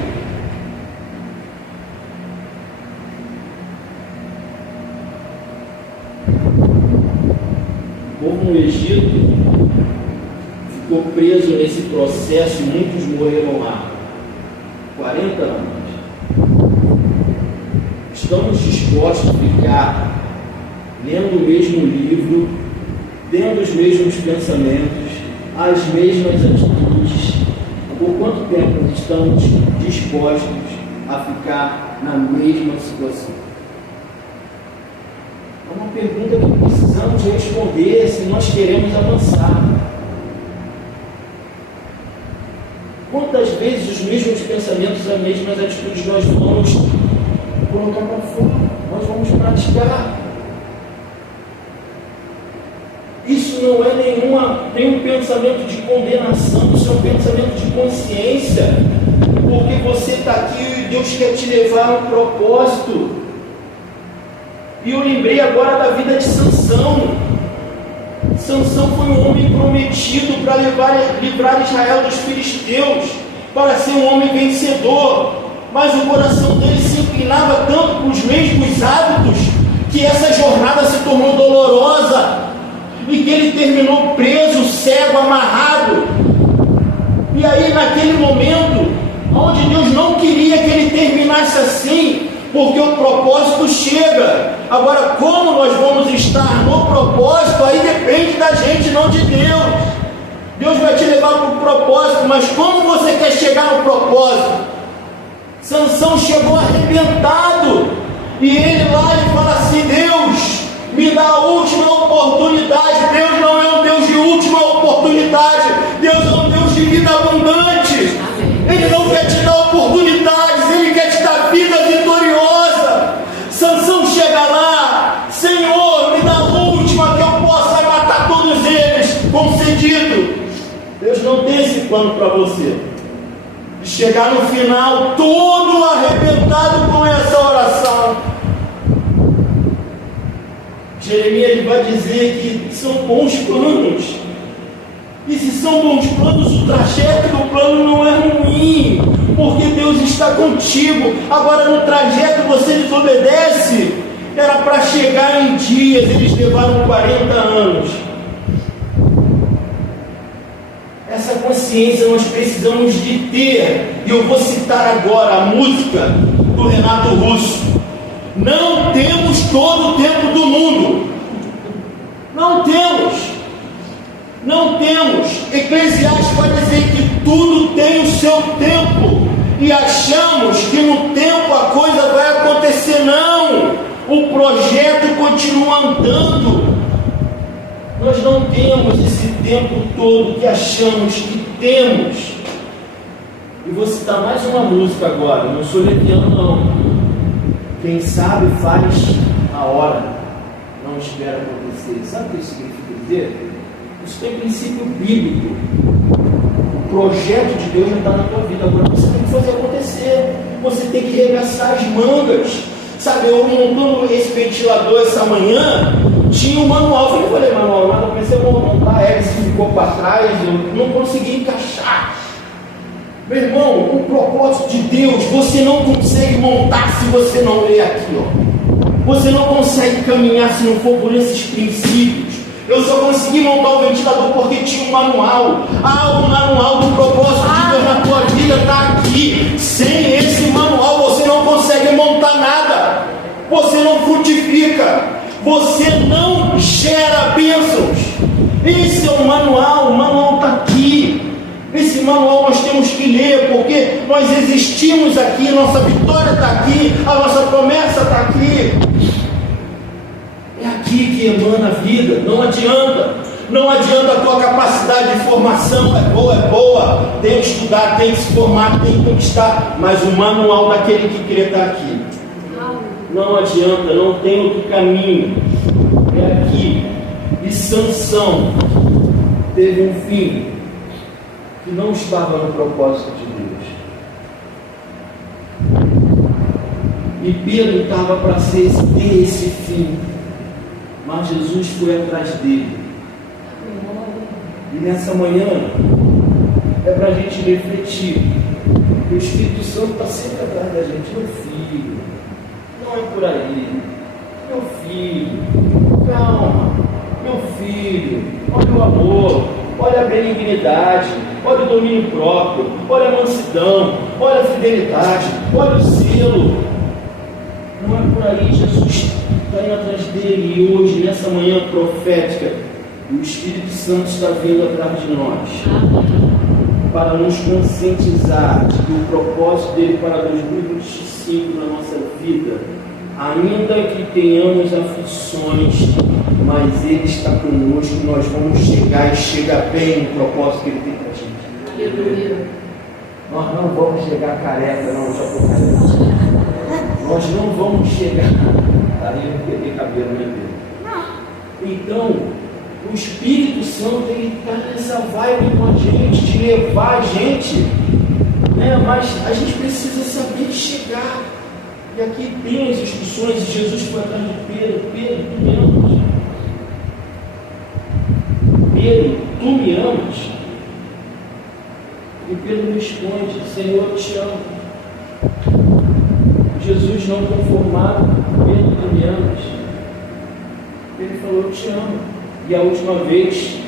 O povo no Egito ficou preso nesse processo e muitos morreram lá. 40 anos. Estamos dispostos a ficar lendo o mesmo livro, tendo os mesmos pensamentos, as mesmas atitudes? Por quanto tempo estamos dispostos a ficar na mesma situação? pergunta que precisamos responder se nós queremos avançar. Quantas vezes os mesmos pensamentos, as mesmas atitudes nós vamos colocar para fora, nós vamos praticar? Isso não é nenhum pensamento de condenação, isso é um pensamento de consciência, porque você está aqui e Deus quer te levar a um propósito. E eu lembrei agora da vida de Sansão. Sansão foi um homem prometido para livrar Israel dos filisteus, para ser um homem vencedor, mas o coração dele se inclinava tanto para os mesmos hábitos, que essa jornada se tornou dolorosa, e que ele terminou preso, cego, amarrado. E aí naquele momento, onde Deus não queria que ele terminasse assim, porque o propósito chega. Agora, como nós vamos estar no propósito, aí depende da gente, não de Deus. Deus vai te levar para o propósito, mas como você quer chegar no propósito? Sansão chegou arrebentado, e ele lá, ele fala assim: Deus, me dá a última oportunidade. Deus não é um Deus de última oportunidade, Deus é um Deus de vida abundante. Ele não quer te dar oportunidades, Ele quer te dar vida vitoriosa. Sansão chega lá: Senhor, me dá a última, que eu possa matar todos eles. Concedido. Deus não tem esse plano para você, de chegar no final todo arrebentado com essa oração. Jeremias, ele vai dizer que são bons planos, e se são bons planos, o trajeto do plano não é ruim, porque Deus está contigo. Agora no trajeto você desobedece, era para chegar em dias, eles levaram 40 anos. Essa consciência nós precisamos de ter, e eu vou citar agora a música do Renato Russo: não temos todo o tempo do mundo. Não temos. Não temos. Eclesiastes vai dizer que tudo tem o seu tempo, e achamos que no tempo a coisa vai acontecer. Não, o projeto continua andando. Nós não temos esse tempo todo que achamos que temos. E vou citar mais uma música agora, não sou leviano não. Quem sabe faz a hora, não espera acontecer. Sabe o que isso significa dizer? Isso tem princípio bíblico. O projeto de Deus já está na tua vida, agora você tem que fazer acontecer. Você tem que arregaçar as mangas. Sabe, eu montando esse ventilador essa manhã, tinha um manual. Eu falei, manual, mas eu comecei a montar, a hélice ficou para trás, eu não consegui encaixar. Meu irmão, o propósito de Deus, você não consegue montar se você não ler aqui, ó. Você não consegue caminhar se não for por esses princípios. Eu só consegui montar o ventilador porque tinha um manual. O manual do propósito de Deus na tua vida está aqui. Sem esse manual você não consegue montar nada. Você não frutifica. Você não gera bênçãos. Esse é o manual está aqui. Esse manual nós temos que ler, porque nós existimos aqui, nossa vitória está aqui, a nossa promessa está aqui. É aqui que emana a vida. Não adianta a tua capacidade de formação, é boa, tem que estudar, tem que se formar, tem que conquistar, mas o manual daquele que crê está aqui. Não adianta, não tem outro caminho, é aqui. E Sansão teve um fim que não estava no propósito de Deus. E Pedro estava para ter esse fim, mas Jesus foi atrás dele. E nessa manhã é para a gente refletir. O Espírito Santo está sempre atrás da gente. Meu filho, não é por aí. Meu filho, calma. Meu filho, olha o amor, olha a benignidade, olha o domínio próprio, olha a mansidão, olha a fidelidade, olha o zelo. Não é por aí. Jesus está indo atrás dele, e hoje, nessa manhã profética, o Espírito Santo está vindo atrás de nós para nos conscientizar de que o propósito dele para 2025 na nossa vida ainda que tenhamos aflições, mas Ele está conosco, nós vamos chegar e chegar bem no propósito que Ele tem para a gente. Aleluia. Nós não vamos chegar careca, não, já estou careca. Nós não vamos chegar. Aí eu perder cabelo, né, Pedro? Então, o Espírito Santo, ele está nessa vibe com a gente, de levar a gente, né? Mas a gente precisa saber chegar. E aqui tem as instruções, e Jesus foi atrás de Pedro: Pedro, tu me amas? Pedro, tu me amas? E Pedro responde: Senhor, eu te amo. Jesus, não conformado: Pedro, tu me amas? Ele falou: eu te amo. E a última vez: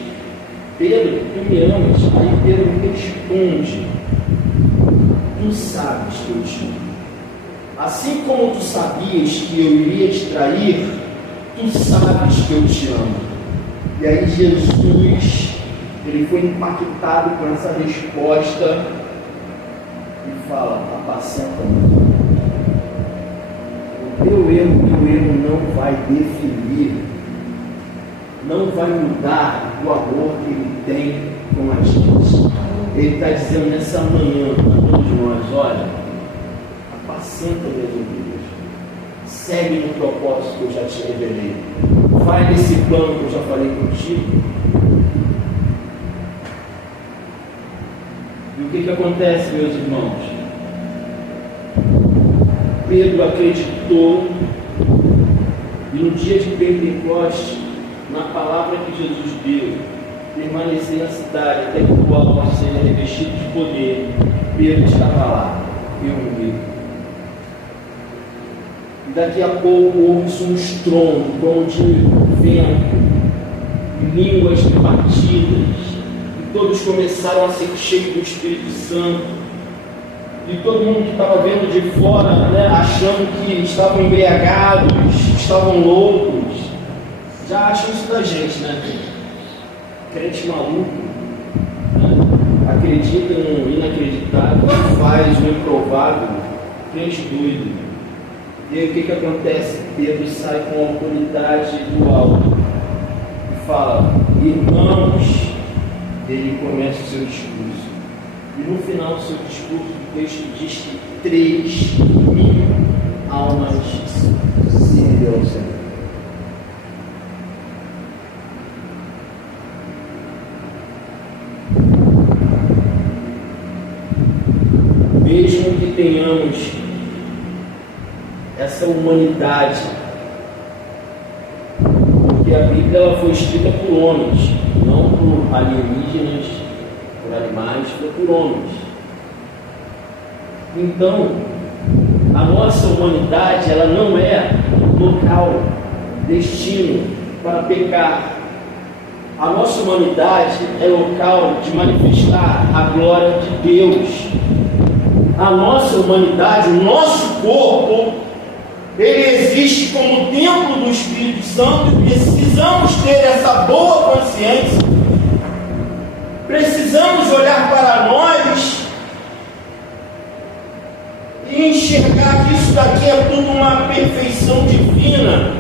Pedro, tu me amas? Aí Pedro responde: tu sabes que eu te amo. Assim como tu sabias que eu iria te trair, tu sabes que eu te amo. E aí Jesus, ele foi impactado com essa resposta e fala: apacenta-me. O teu erro não vai definir, não vai mudar o amor que Ele tem com a gente. Ele está dizendo nessa manhã para todos nós: olha, apacenta minhas ovelhas, segue no propósito que eu já te revelei, vai nesse plano que eu já falei contigo. E o que acontece, meus irmãos? Pedro acreditou, e no dia de Pentecoste, na palavra que Jesus deu, permanecer na cidade até que o alto seja revestido de poder. Pedro estava lá, reunido. E daqui a pouco houve-se um estrondo, como de vento, línguas repartidas, e todos começaram a ser cheios do Espírito Santo. E todo mundo que estava vendo de fora, né, achando que estavam embriagados, estavam loucos, já acham isso da gente, né? Crente maluco, né? Acredita no inacreditável, faz o improvável, crente doido. E aí o que acontece? Pedro sai com a autoridade do alto e fala: irmãos. Ele começa o seu discurso. E no final do seu discurso, o texto diz que 3.000 almas se renderam ao Senhor. Mesmo que tenhamos essa humanidade, porque a Bíblia ela foi escrita por homens, não por alienígenas, por animais, foi por homens. Então, a nossa humanidade ela não é local, destino para pecar. A nossa humanidade é local de manifestar a glória de Deus. A nossa humanidade, o nosso corpo, ele existe como templo do Espírito Santo e precisamos ter essa boa consciência. Precisamos olhar para nós e enxergar que isso daqui é tudo uma perfeição divina.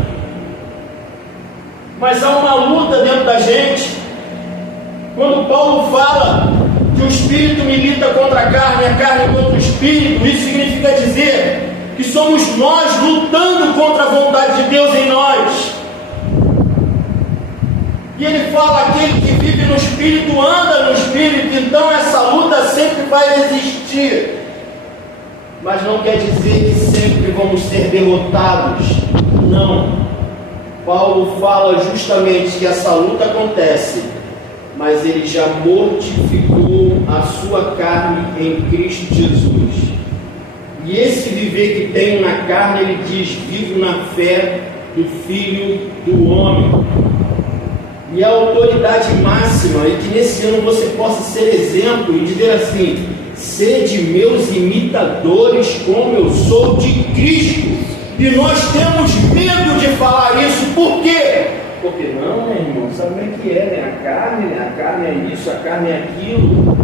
Mas há uma luta dentro da gente. Quando Paulo fala que o Espírito milita contra a carne contra o Espírito, isso significa dizer que somos nós lutando contra a vontade de Deus em nós. E ele fala: aquele que vive no Espírito anda no Espírito. Então essa luta sempre vai existir, mas não quer dizer que sempre vamos ser derrotados. Não. Paulo fala justamente que essa luta acontece, mas ele já mortificou a sua carne em Cristo Jesus. E esse viver que tem na carne, ele diz: vivo na fé do Filho do Homem. E a autoridade máxima, e que nesse ano você possa ser exemplo e dizer assim: sede meus imitadores como eu sou de Cristo. E nós temos medo de falar isso. Por quê? Porque não, meu irmão, sabe como é que é, né? A carne é isso, a carne é aquilo.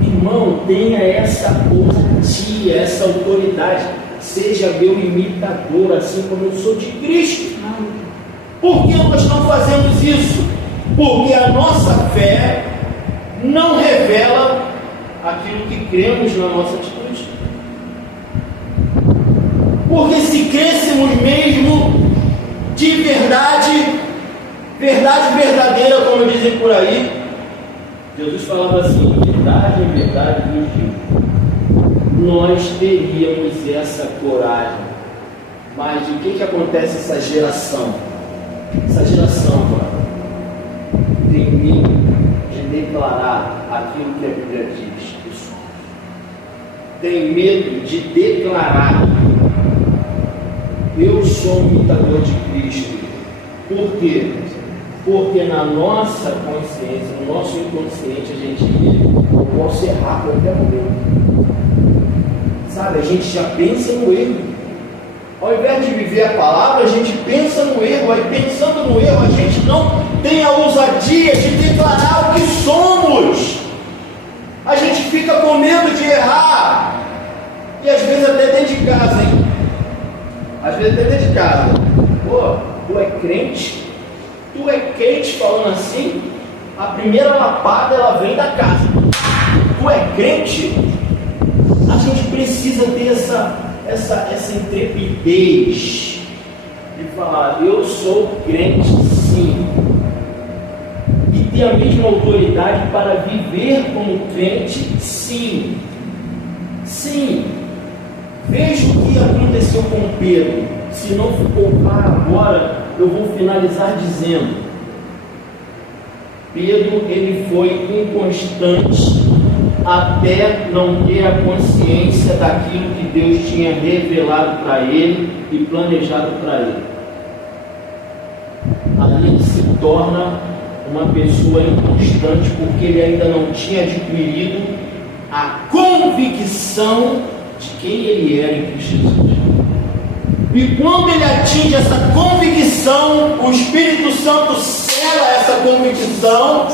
Irmão, tenha essa ousadia, essa autoridade. seja meu imitador, assim como eu sou de Cristo. Por que nós não fazemos isso? Porque a nossa fé não revela aquilo que cremos na nossa atitude. Porque se crêssemos mesmo de verdade, verdade verdadeira, como dizem por aí, Jesus falava assim: verdade é verdade vos digo, nós teríamos essa coragem. Mas o que acontece essa geração? Essa geração, mano, tem medo de declarar aquilo que a Bíblia diz que somos. Tem medo de declarar: eu sou um imitador de Cristo. Por quê? Porque na nossa consciência, no nosso inconsciente, a gente eu posso errar a qualquer momento. Sabe, a gente já pensa no erro. Ao invés de viver a palavra, a gente pensa no erro. Aí pensando no erro, a gente não tem a ousadia de declarar o que somos. A gente fica com medo de errar. E às vezes até dentro de casa, hein? Às vezes até dentro de casa. Pô, tu é crente? Tu é crente falando assim? A primeira lapada ela vem da casa. Tu é crente? A gente precisa ter essa intrepidez de falar: eu sou crente, sim. E ter a mesma autoridade para viver como crente, sim. Sim. Veja o que aconteceu com Pedro. Se não ficou claro agora, eu vou finalizar dizendo: Pedro, ele foi inconstante até não ter a consciência daquilo que Deus tinha revelado para ele e planejado para ele. Ali ele se torna uma pessoa inconstante porque ele ainda não tinha adquirido a convicção de quem ele era em Cristo Jesus. E quando ele atinge essa convicção, o Espírito Santo sela essa convicção,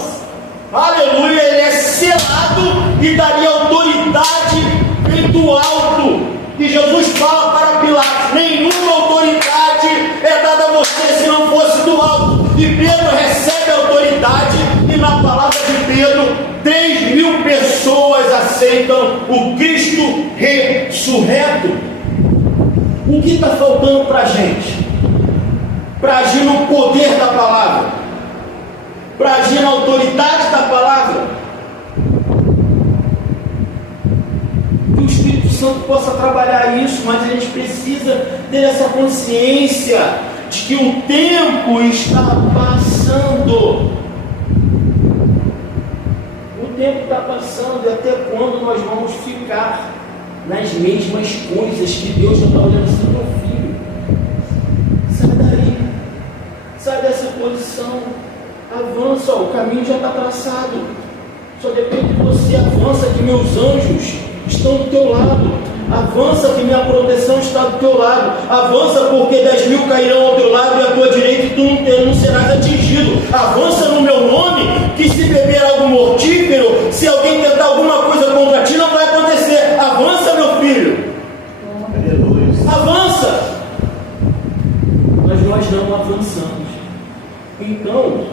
aleluia, ele é selado e daria autoridade vem do alto. E Jesus fala para Pilatos: nenhuma autoridade é dada a você se não fosse do alto. E Pedro recebe a autoridade, e na palavra de Pedro, 3.000 pessoas aceitam o Cristo ressurreto. O que está faltando para a gente? Para agir no poder da palavra, para agir na autoridade da palavra. Que o Espírito Santo possa trabalhar isso, mas a gente precisa ter essa consciência de que o tempo está passando. O tempo está passando, e até quando nós vamos ficar nas mesmas coisas que Deus já está olhando assim: meu filho, sai daí, sai dessa posição, avança, o caminho já está traçado, só depende de você. Avança, que meus anjos estão do teu lado, avança, que minha proteção está do teu lado, avança, porque 10.000 cairão ao teu lado e à tua direita e tu não serás atingido. Avança no meu nome, que se beber algo mortífero, se alguém tentar alguma coisa contra ti, não vai acontecer. Avança, meu filho, avança. Mas nós não avançamos. Então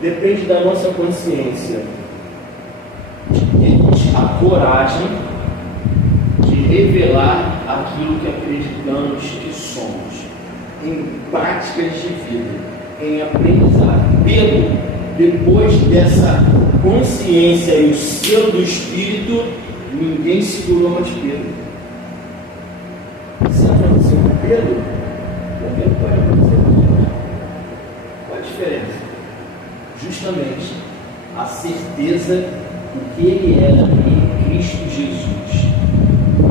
depende da nossa consciência de termos a coragem de revelar aquilo que acreditamos que somos, em práticas de vida, em aprendizado. Pedro, depois dessa consciência e o selo do Espírito, ninguém segurou mais Pedro. Se aconteceu com Pedro, também pode acontecer com Deus. Qual a diferença? Justamente a certeza do que ele era em Cristo Jesus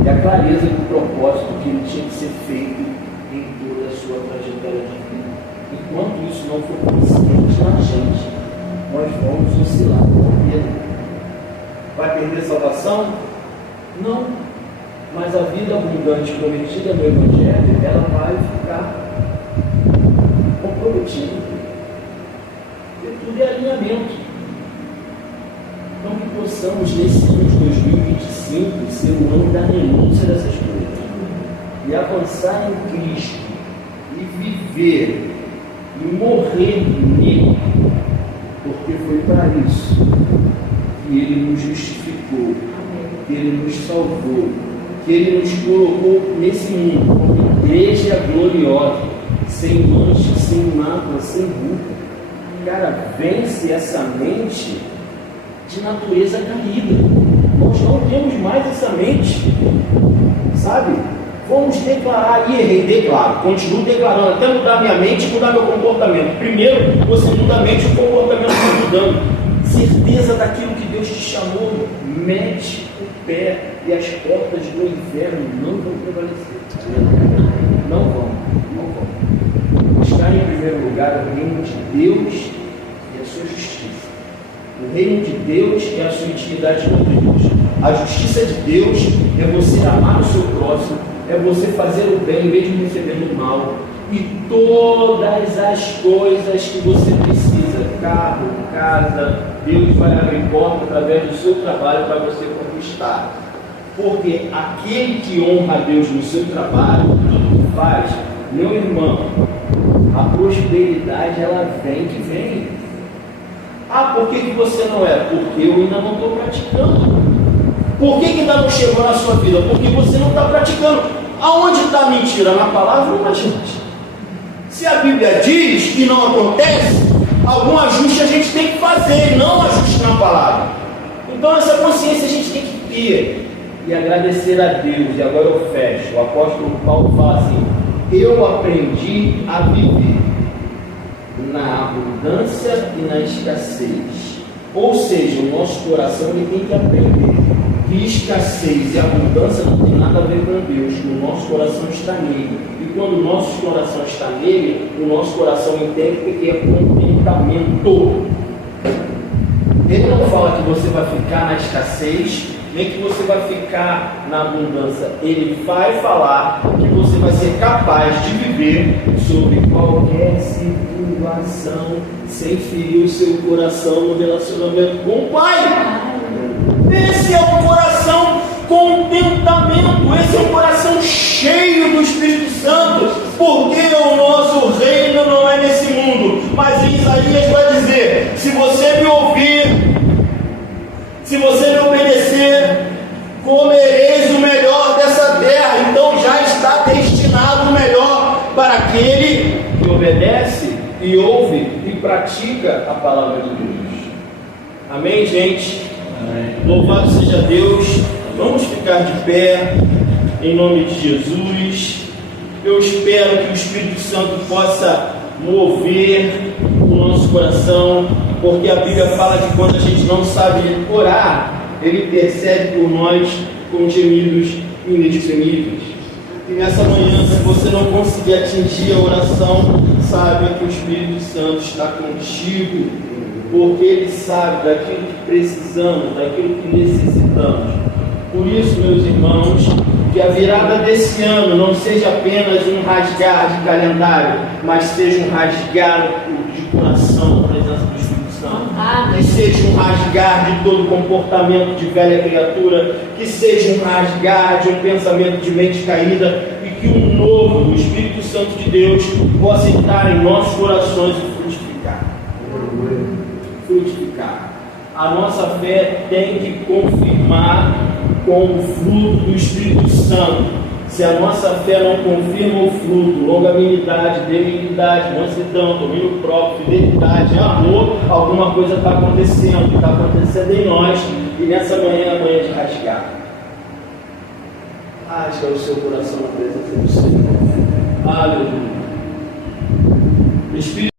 e a clareza do propósito que ele tinha que ser feito em toda a sua trajetória de vida. Enquanto isso não for consciente na gente, nós vamos oscilar com Pedro. Vai perder salvação? Não. Mas a vida abundante prometida no Evangelho, ela vai ficar comprometida. E tudo é alinhamento. Então que possamos, nesse ano de 2025, ser o ano da renúncia dessas coisas. e avançar em Cristo, e viver, e morrer nele, porque foi para isso que Ele nos justificou, que Ele nos salvou, que Ele nos colocou nesse mundo como igreja gloriosa, sem mancha, sem mácula, sem ruga. Cara, vence essa mente de natureza caída. Nós não temos mais essa mente, sabe? Vamos declarar, e errei, declaro, continuo declarando, até mudar minha mente e mudar meu comportamento. Primeiro, você muda a mente e o comportamento vai mudando. Certeza daquilo que Deus te chamou, mete o pé e as portas do inferno não vão prevalecer. Não vão. Buscar em primeiro lugar o reino de Deus e a sua justiça. O reino de Deus é a sua intimidade com Deus. A justiça de Deus é você amar o seu próximo, é você fazer o bem em vez de receber o mal. E todas as coisas que você precisa, carro, casa, Deus vai abrir porta através do seu trabalho para você conquistar. Porque aquele que honra a Deus no seu trabalho, tudo que faz, meu irmão, a prosperidade ela vem que vem. Ah, por que você não é? Porque eu ainda não estou praticando. Por que ainda não chegou na sua vida? Porque você não está praticando. Aonde está a mentira? Na palavra ou na gente? Se a Bíblia diz e não acontece, algum ajuste a gente tem que fazer, e não ajuste na palavra. Então essa consciência a gente tem que ter e agradecer a Deus. E agora eu fecho. O apóstolo Paulo fala assim: eu aprendi a viver na abundância e na escassez. Ou seja, o nosso coração ele tem que aprender que escassez e abundância não tem nada a ver com Deus, que o nosso coração está nele. E quando o nosso coração está nele, o nosso coração entende que é contentamento. Ele não fala que você vai ficar na escassez, nem que você vai ficar na abundância. Ele vai falar que você vai ser capaz de viver sobre qualquer situação, sem ferir o seu coração no relacionamento com o Pai. Esse é um coração contentamento, esse é um coração cheio do Espírito Santo, porque o nosso reino não é nesse mundo. Mas em Isaías vai dizer: se você me ouvir, se você me obedecer, comereis o melhor dessa terra. Então já está destinado o melhor para aquele que obedece e ouve e pratica a palavra de Deus. Amém, gente? Amém. Louvado seja Deus. Vamos ficar de pé em nome de Jesus. Eu espero que o Espírito Santo possa mover o nosso coração, porque a Bíblia fala que quando a gente não sabe orar, Ele intercede por nós com gemidos inexprimíveis. E nessa manhã, se você não conseguir atingir a oração, saiba que o Espírito Santo está contigo, porque Ele sabe daquilo que precisamos, daquilo que necessitamos. Por isso, meus irmãos, que a virada desse ano não seja apenas um rasgar de calendário, mas seja um rasgar de coração na presença do Espírito Santo. Que seja um rasgar de todo comportamento de velha criatura, que seja um rasgar de um pensamento de mente caída, e que o novo do Espírito Santo de Deus possa entrar em nossos corações e frutificar. A nossa fé tem que confirmar com o fruto do Espírito Santo. Se a nossa fé não confirma o fruto, longanimidade, benignidade, mansidão, domínio próprio, fidelidade, amor, alguma coisa está acontecendo em nós. E nessa manhã é a manhã de rasgar. Rasga o seu coração na presença do Senhor. Aleluia. Espírito